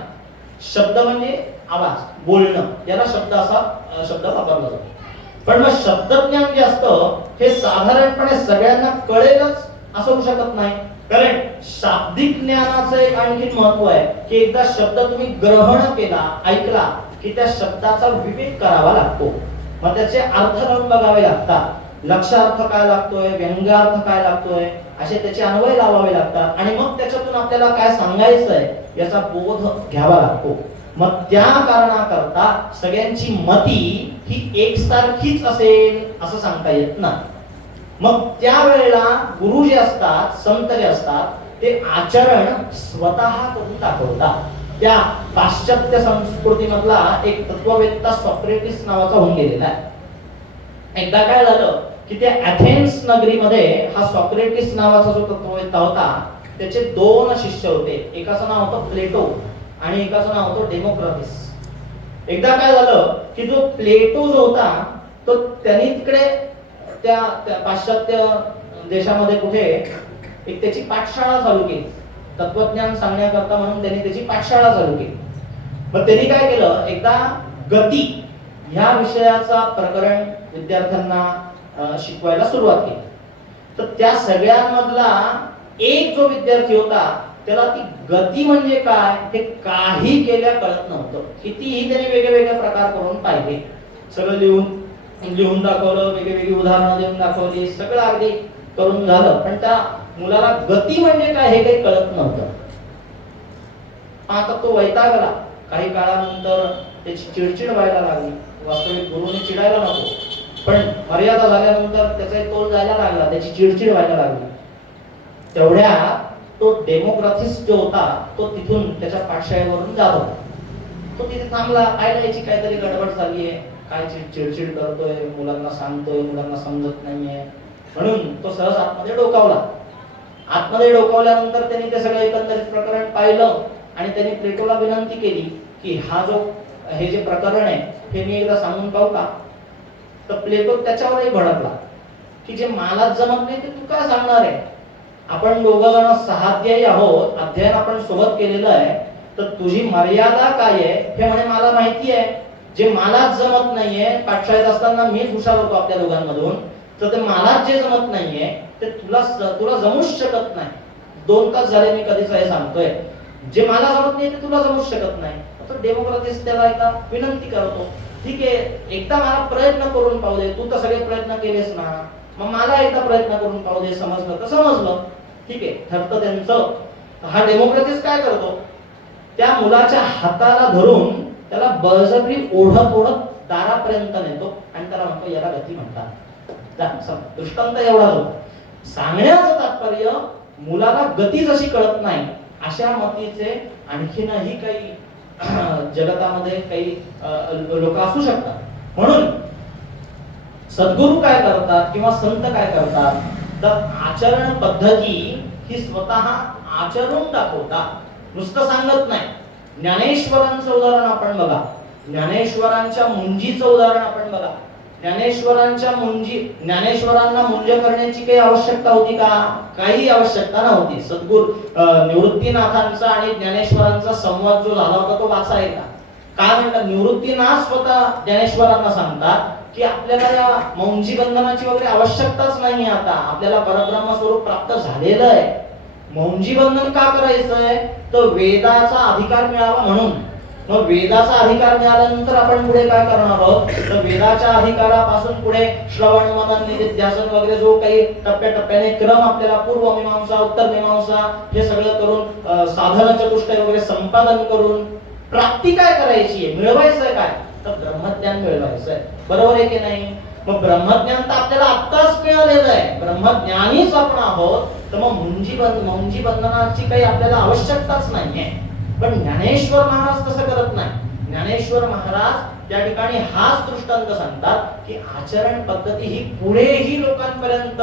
शब्द म्हणजे आवाज, बोलणं, याला शब्द वापरला जातो. पण मग शब्दज्ञान जे असतं हे साधारणपणे सगळ्यांना कळेलच असं होऊ शकत नाही. कारण शाब्दिक ज्ञानाचं एक आणखी महत्व आहे की एकदा शब्द तुम्ही ग्रहण केला, ऐकला की त्या शब्दाचा विवेक करावा लागतो. मग त्याचे अर्थ लावून बघावे लागतात. लक्षार्थ काय लागतोय, व्यंग्यार्थ काय लागतोय, असे त्याचे अन्वय लावावे लागतात. आणि मग त्याच्यातून आपल्याला काय सांगायचंय याचा बोध घ्यावा लागतो. मग त्या कारणाकरता सगळ्यांची मती ही एकसारखीच असेल असं सांगता येत नाही. मग त्यावेळेला गुरु जे असतात, संत जे असतात, ते आचरण स्वतः करून दाखवतात. त्या पाश्चात्य संस्कृतीमधला एक तत्ववेत्ता सॉक्रेटिस नावाचा होऊन गेलेला आहे. एकदा काय झालं की त्या अथेन्स नगरीमध्ये हा सॉक्रेटिस नावाचा जो तत्ववेत्ता होता त्याचे दोन शिष्य होते. एकाचं नाव होतं प्लेटो आणि एकाचं नाव होतं डेमोक्रेटिस. एकदा काय झालं की जो प्लेटो जो होता तो त्यांनी तिकडे त्या पाश्चात्य देशामध्ये कुठे एक त्याची पाठशाळा चालू केली तत्वज्ञान सांगण्याकरता म्हणून त्यांनी त्याची पाठशाळा चालू केली. मग त्यांनी काय केलं, एकदा गती ह्या विषयाचा प्रकरण विद्यार्थ्यांना शिकवायला सुरुवात केली. तर त्या सगळ्यांमधला एक जो विद्यार्थी होता त्याला ती गती म्हणजे काय हे काही केल्या कळत नव्हतं. कितीही त्याने वेगवेगळे प्रकार करून पाहिले, सगळं लिहून दाखवलं, वेगवेगळी उदाहरणं देऊन दाखवली, सगळं अगदी करून झालं, पण त्या मुलाला गती म्हणजे काय हे काही कळत नव्हतं. आता तो वैतागला. काही काळानंतर त्याची चिडचिड व्हायला लागली. वास्तविक गुरुने चिडायला नको, पण मर्यादा झाल्यानंतर त्याचा तोल जायला लागला, त्याची चिडचिड व्हायला लागली. तेवढ्या तो डेमोक्रॅटिस जो होता तो तिथून त्याच्या पाठशाळेवरून जात होता. तो तिथे थांबला, पाहिलं याची काहीतरी गडबड झाली आहे, काय चिडचिड करतोय, मुलांना सांगतोय, मुलांना समजत नाहीये, म्हणून तो सहज आतमध्ये डोकावला. आतमध्ये डोकावल्यानंतर त्यांनी ते सगळं एकंदरीत प्रकरण पाहिलं आणि त्यांनी प्लेटोला विनंती केली की हे जे प्रकरण आहे हे मी एकदा सांगून पाहू का. तर प्लेटो त्याच्यावरही भडकला की जे मला जमत नाही ते तू काय सांगणार आहे. आपण दोघं जण सहाध्यायी आहोत, अध्ययन आपण सोबत केलेलं आहे, तर तुझी मर्यादा काय आहे हे म्हणे मला माहिती आहे. जे मलाच जमत नाहीये, पाठशाळेत असताना मीच हुशार होतो आपल्या दोघांमधून, तर ते मलाच जे जमत नाहीये ते तुला जमूच शकत नाही. 2 तास झाले मी कधीच हे सांगतोय, जे मला जमत नाही ते तुला जमूच शकत नाही. तो डेमोक्रॅटिस त्याला एकदा विनंती करतो, ठीक आहे एकदा मला प्रयत्न करून पाहू दे, तू तर सगळे प्रयत्न केलेस ना, मग मला एकदा प्रयत्न करून पाहू दे, समजलं तर समजलं, ठीक आहे ठरतं त्यांचं. हा डेमोक्रॅटिस काय करतो, त्या मुलाच्या हाताला धरून त्याला बळजबरी ओढत दारापर्यंत नेतो आणि त्याला म्हणतो याला गती म्हणतात. दृष्टांत एवढाच होता. सांगण्याचं तात्पर्य मुलाला गती जशी कळत नाही अशा मतीचे आणखीनही काही जगतामध्ये काही लोक असू शकतात. म्हणून सद्गुरू काय करतात किंवा संत काय करतात, तर आचरण पद्धती ही स्वतः आचरून दाखवतात, नुसतं सांगत नाही. ज्ञानेश्वरांचं उदाहरण आपण बघा, ज्ञानेश्वरांच्या मुंजीचं उदाहरण आपण बघा. ज्ञानेश्वरांना मुंज करण्याची काही आवश्यकता होती का, काही आवश्यकता नव्हती. सद्गुरू निवृत्तीनाथांचा आणि ज्ञानेश्वरांचा संवाद जो झाला होता तो वाचायचा. काय म्हणतात, निवृत्तीनाथ स्वतः ज्ञानेश्वरांना सांगतात की आपल्याला या मौंजी बंधनाची वगैरे आवश्यकताच नाही, आता आपल्याला परब्रह्म स्वरूप प्राप्त झालेलं आहे. मौंजी बंधन का करायचंय, तर वेदाचा अधिकार मिळावा म्हणून. मग वेदाचा अधिकार मिळाल्यानंतर आपण पुढे काय करणार आहोत, तर वेदाच्या अधिकारापासून पुढे श्रवण मनन निधिध्यासन वगैरे जो काही टप्प्याटप्प्याने क्रम आपल्याला पूर्व मीमांसा उत्तर मीमांसा हे सगळं करून साधन चतुष्टय वगैरे संपादन करून प्राप्ती काय करायची आहे, मिळवायचंय काय, तर ब्रह्मज्ञान मिळवायचंय. बरोबर आहे की नाही. मग ब्रह्मज्ञान तर आपल्याला आत्ताच मिळालेलं आहे, ब्रह्मज्ञानीच आपण आहोत, तर मग मौंजी बंधनाची काही आपल्याला आवश्यकताच नाहीये. पण ज्ञानेश्वर महाराज तसं करत नाही. ज्ञानेश्वर महाराज त्या ठिकाणी हाच दृष्टांत सांगतात की आचरण पद्धती ही पुढेही लोकांपर्यंत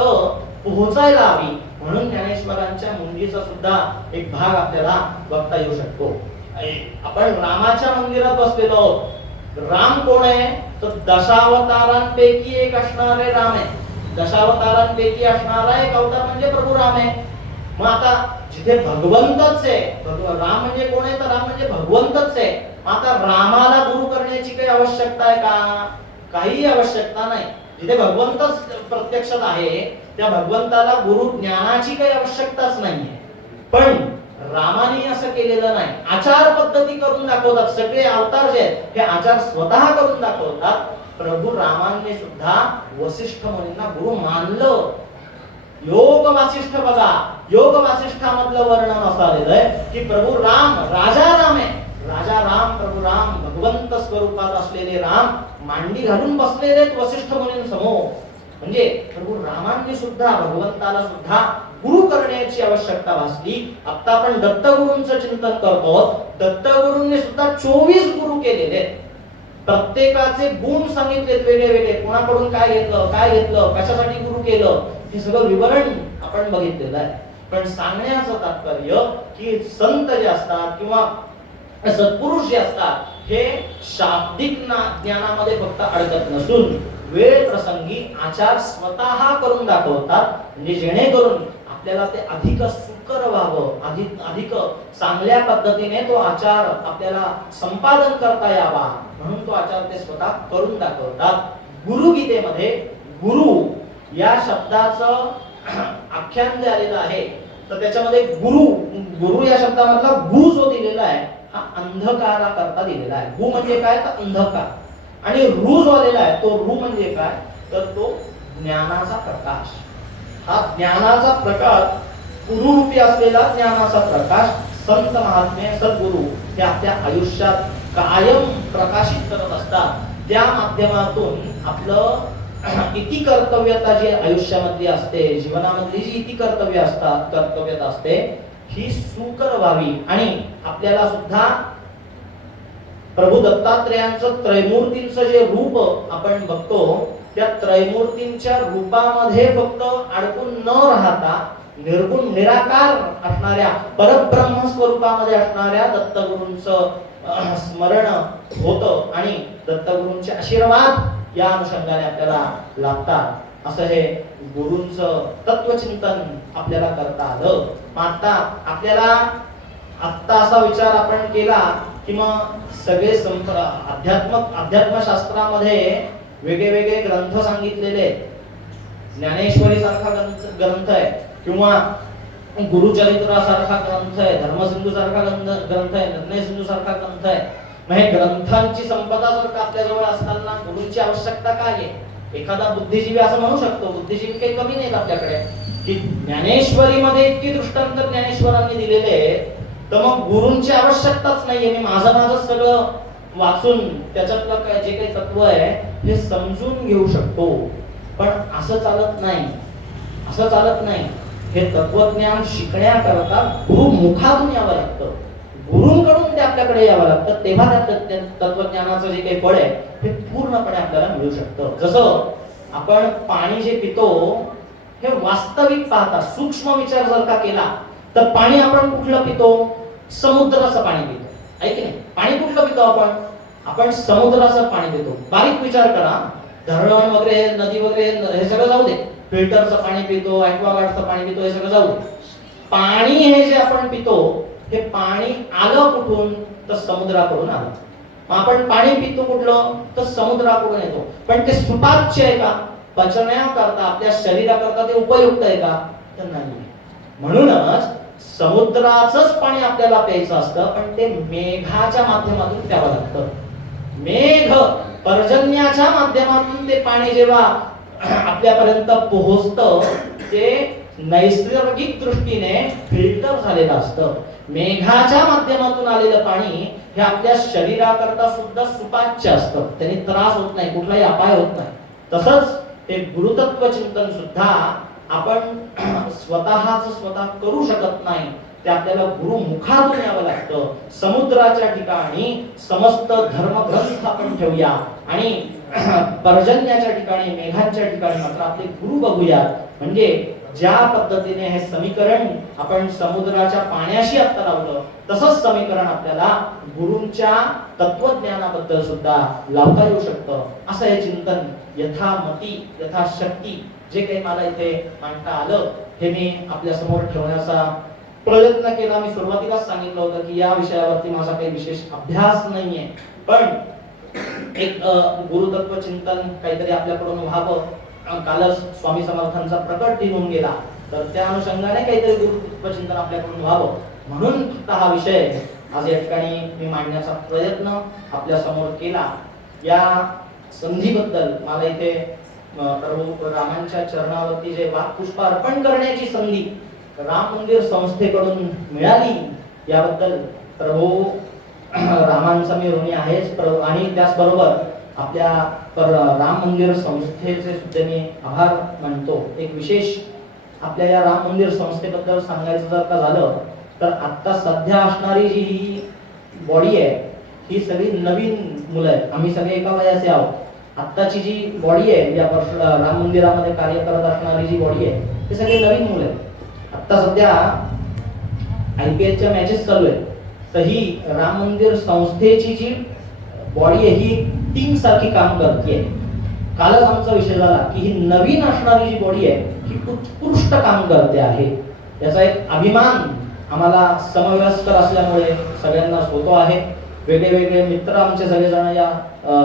पोहोचायला हवी, म्हणून ज्ञानेश्वरांच्या मुंजीचा सुद्धा एक भाग आपल्याला बघता येऊ शकतो. आपण रामाच्या मंदिरात बसलेलो आहोत. राम कोण आहे, तर दशावतारांपैकी एक असणारे राम आहे. दशावतारांपैकी असणारा एक अवतार म्हणजे प्रभू राम आहे. मग आता जिथे भगवंतच आहे, राम म्हणजे कोण आहे, तर राम म्हणजे भगवंतच आहे. आता रामाला गुरु करण्याची काही आवश्यकता आहे का, काही आवश्यकता नाही. जिथे भगवंतच प्रत्यक्षात आहे त्या भगवंताला गुरु ज्ञानाची काही आवश्यकताच नाहीये. पण रामाने असं केलेलं नाही. आचार पद्धती करून दाखवतात. सगळे अवतार जे आहेत हे आचार स्वतः करून दाखवतात. प्रभू रामांनी सुद्धा वसिष्ठ मुनींना गुरु मानलं. योग वासिष्ठ बघा, योग वासिष्ठामधलं वर्णन असं आलेलं आहे की प्रभू राम राजा राम आहे. राजा राम, प्रभू राम, भगवंत स्वरूपात असलेले राम मांडी घालून बसलेले आहेत वसिष्ठ मुनींसमोर. म्हणजे प्रभू रामांनी सुद्धा भगवंताला सुद्धा गुरु करण्याची आवश्यकता भासली. आता आपण दत्तगुरूंचं चिंतन करतो. दत्तगुरूंनी सुद्धा 24 गुरु केलेले आहेत. प्रत्येकाचे गुण सांगितलेत वेगळे वेगळे, कोणाकडून काय घेतलं, कशासाठी गुरु केलं, हे सगळं विवरण आपण बघितलेलं आहे. पण सांगण्याचं तात्पर्य की संत जे असतात किंवा सत्पुरुष जे असतात हे शाब्दिक ज्ञानामध्ये फक्त अडकत नसून वेळ प्रसंगी आचार स्वतः करून दाखवतात, म्हणजे जेणेकरून आपल्या आपल्याला ते अधिक सुकर व्हावं, अधिक चांगल्या पद्धतीने तो आचार आपल्याला संपादन करता यावा म्हणून तो आचार ते स्वतः करून दाखवतात. गुरुगीतेमध्ये गुरु या शब्दाचं आख्यान जे आलेलं आहे तर त्याच्यामध्ये गुरु या शब्दामधला गु जो दिलेला आहे हा अंधकाराकरता दिलेला आहे. गु म्हणजे काय तर अंधकार, आणि रू जो आलेला आहे तो रू म्हणजे काय तर तो ज्ञानाचा प्रकाश. हा ज्ञानाचा प्रकाश, गुरुरूपी असलेला ज्ञानाचा प्रकाश संत महात्मे सद्गुरु हे आपल्या आयुष्यात कायम प्रकाशित करत असतात. त्या माध्यमातून आपलं इति कर्तव्यता जी आयुष्यामधली असते, जीवनामधली जी इति कर्तव्य असतात, कर्तव्यता असते ही सुकर व्हावी. आणि आपल्याला सुद्धा प्रभू दत्तात्रेयांचं त्रैमूर्तींचं जे रूप आपण बघतो त्या त्रैमूर्तींच्या रूपामध्ये फक्त अडकून न राहता निर्गुण निराकार असणाऱ्या परब्रह्म स्वरूपामध्ये असणाऱ्या दत्तगुरूंचं स्मरण होतं आणि दत्तगुरूंचे आशीर्वाद या अनुषंगाने आपल्याला लाभतात. असं हे गुरूंचं तत्वचिंतन आपल्याला करता आलं. आता आपल्याला आत्ता असा विचार आपण केला की मग सगळे अध्यात्मशास्त्रामध्ये वेगळे वेगळे ग्रंथ सांगितलेले, ज्ञानेश्वरी सारखा ग्रंथ आहे किंवा गुरुचरित्रासारखा ग्रंथ आहे, धर्मसिंधू सारखा ग्रंथ आहे, निर्णय सिंधू सारखा ग्रंथ आहे. मग हे ग्रंथांची संपदा जर आपल्याजवळ असताना गुरूंची आवश्यकता काय आहे? एखादा बुद्धिजीवी असं म्हणू शकतो, बुद्धिजीवी काही कमी नाहीत आपल्याकडे, की ज्ञानेश्वरीमध्ये इतकी दृष्टांत ज्ञानेश्वरांनी दिलेले तर मग गुरूंची आवश्यकताच नाहीये. मी माझं सगळं वाचून त्याच्यातलं काय जे काही तत्व आहे हे समजून घेऊ शकतो. पण असं चालत नाही, असं चालत नाही. हे तत्वज्ञान शिकण्याकरता गुरु मुखातून यावं लागतं, गुरूंकडून ते आपल्याकडे यावं लागतं. तेव्हा त्या तत्वज्ञानाचं जे काही फळ आहे हे पूर्णपणे आपल्याला मिळू शकतं. जसं आपण पाणी जे पितो हे वास्तविक पाहता सूक्ष्म विचार जर का केला तर पाणी आपण कुठलं पितो? समुद्राचं पाणी पितो, आहे की नाही? पाणी कुठलं पितो आपण समुद्राचं पाणी पितो. बारीक विचार करा, धरण वगैरे, नदी वगैरे हे सगळं जाऊ दे, फिल्टरचं पाणी पितो, ॲक्वागार्डचं पाणी पितो, हे सगळं जाऊ दे. पाणी हे जे आपण पितो हे पाणी आलं कुठून? तर समुद्राकडून आलं. आपण पाणी पितो कुठलं? तर समुद्राकडून येतो. पण ते सुपाच्य आहे का? पचण्याकरता, आपल्या शरीराकरता ते उपयुक्त आहे का? तर नाही. म्हणूनच समुद्राचंच पाणी आपल्याला प्यायचं असतं, पण ते मेघाच्या माध्यमातून प्यावं लागतं. मेघ पर्जन्याच्या माध्यमातून ते पाणी जेव्हा आपल्यापर्यंत पोहोचतं ते नैसर्गिक दृष्टीने फिल्टर झालेलं असतं. मेघाच्या माध्यमातून आलेलं पाणी हे आपल्या शरीराकरता सुद्धा सुपाच्य असतं, त्याने त्रास होत नाही, कुठलाही अपाय होत नाही. तसंच ते गुरुतत्व चिंतन सुद्धा आपण स्वतः करू शकत नाही, ते आपल्याला गुरु मुखातून यावं लागतं. समुद्राच्या ठिकाणी समस्त धर्मग्रंथ आपण ठेवूया आणि पर्जन्याच्या ठिकाणी, मेघांच्या ठिकाणी मात्र आपले गुरु बघूया. म्हणजे ज्या पद्धतीने हे समीकरण आपण समुद्राच्या पाण्याशी आता लावलं तसंच समीकरण आपल्याला गुरूंच्या तत्वज्ञानाबद्दल सुद्धा लावता येऊ शकतं. असं हे चिंतन यथामती यथाशक्ती जे काही मला इथे मांडता आलं हे मी आपल्या समोर ठेवण्याचा प्रयत्न केला. मी सुरुवातीलाच सांगितलं होतं की या विषयावरती माझा काही विशेष अभ्यास नाहीये, पण एक गुरुतत्व चिंतन काहीतरी आपल्याकडून व्हावं. कालच स्वामी समर्थांचा प्रकट दिन होऊन गेला, तर त्या अनुषंगाने काहीतरी गुरुतत्व चिंतन आपल्याकडून व्हावं म्हणून हा विषय आज या ठिकाणी मी मांडण्याचा प्रयत्न आपल्या समोर केला. या संधीबद्दल मला इथे प्रभू रामांच्या चरणावरती जे पुष्प अर्पण करण्याची संधी राम मंदिर संस्थेकडून मिळाली याबद्दल प्रभू रामांचा मी ऋणी आहेच, आणि त्याचबरोबर आपल्या राम मंदिर संस्थेचे सुद्धा मी आभार मानतो. एक विशेष आपल्या या राम मंदिर संस्थेबद्दल सांगायचं जर का झालं तर आता सध्या असणारी जी ही बॉडी आहे ही सगळी नवीन मुलं आहेत. आम्ही सगळे एका वयाचे आहोत. आत्ताची जी बॉडी आहे या राम मंदिरामध्ये कार्य करत असणारी जी बॉडी आहे ते सगळे नवीन मुलं आहेत. आता सध्या IPLच्या मॅचेस चालू आहेत, तर ही राम मंदिर संस्थेची जी बॉडी आहे ही टीम सारखी काम करते. कालच आमचा विषय झाला की ही नवीन असणारी जी बॉडी आहे ही उत्कृष्ट काम करते आहे. याचा एक अभिमान आम्हाला समवयस्कर असल्यामुळे सगळ्यांनाच होतो आहे. वेगळे वेगळे मित्र आमचे सगळेजण या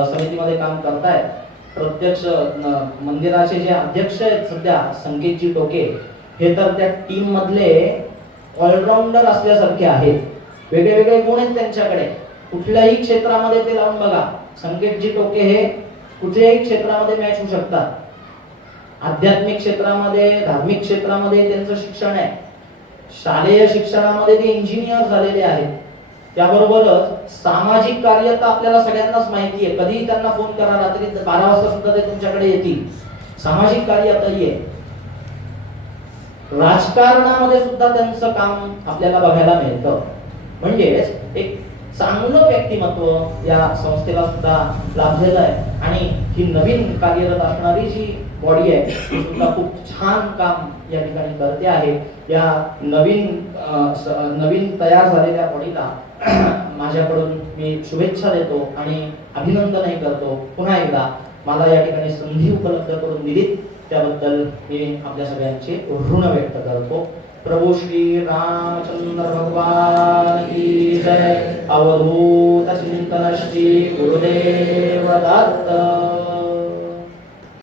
समितीमध्ये काम करतायत. प्रत्यक्ष मंदिराचे जे अध्यक्ष आहेत सध्या संकेतजी टोके, हे तर त्या टीम मधले ऑलराऊंडर असल्यासारखे आहेत. वेगळे वेगळे गुण आहेत त्यांच्याकडे. कुठल्याही क्षेत्रामध्ये ते लावून बघा, संकेतजी टोके हे कुठल्याही क्षेत्रामध्ये मॅच होऊ शकतात. आध्यात्मिक क्षेत्रामध्ये, धार्मिक क्षेत्रामध्ये त्यांचं शिक्षण आहे. शालेय शिक्षणामध्ये ते इंजिनियर झालेले आहेत. त्याबरोबरच सामाजिक कार्य तर आपल्याला सगळ्यांनाच माहिती आहे. कधीही त्यांना फोन करा, रात्री 12 वाजता सुद्धा ते तुमच्याकडे येतील. सामाजिक कार्य आताही आहे. राजकारणामध्ये सुद्धा त्यांचं काम आपल्याला बघायला मिळतं. म्हणजेच एक चांगलं व्यक्तिमत्व या संस्थेला सुद्धा लाभलेलं आहे. आणि ही नवीन कार्यरत असणारी जी बॉडी आहे ती सुद्धा खूप छान काम या ठिकाणी करते आहे. या नवीन तयार झालेल्या बॉडीला माझ्याकडून मी शुभेच्छा देतो आणि अभिनंदनही करतो. पुन्हा एकदा मला या ठिकाणी संधी उपलब्ध करून दिली त्याबद्दल मी आपल्या सगळ्यांचे ऋण व्यक्त करतो. प्रभू श्री रामचंद्र भगवान की जय. अवधूत चिंतन श्री गुरुदेव दत्त.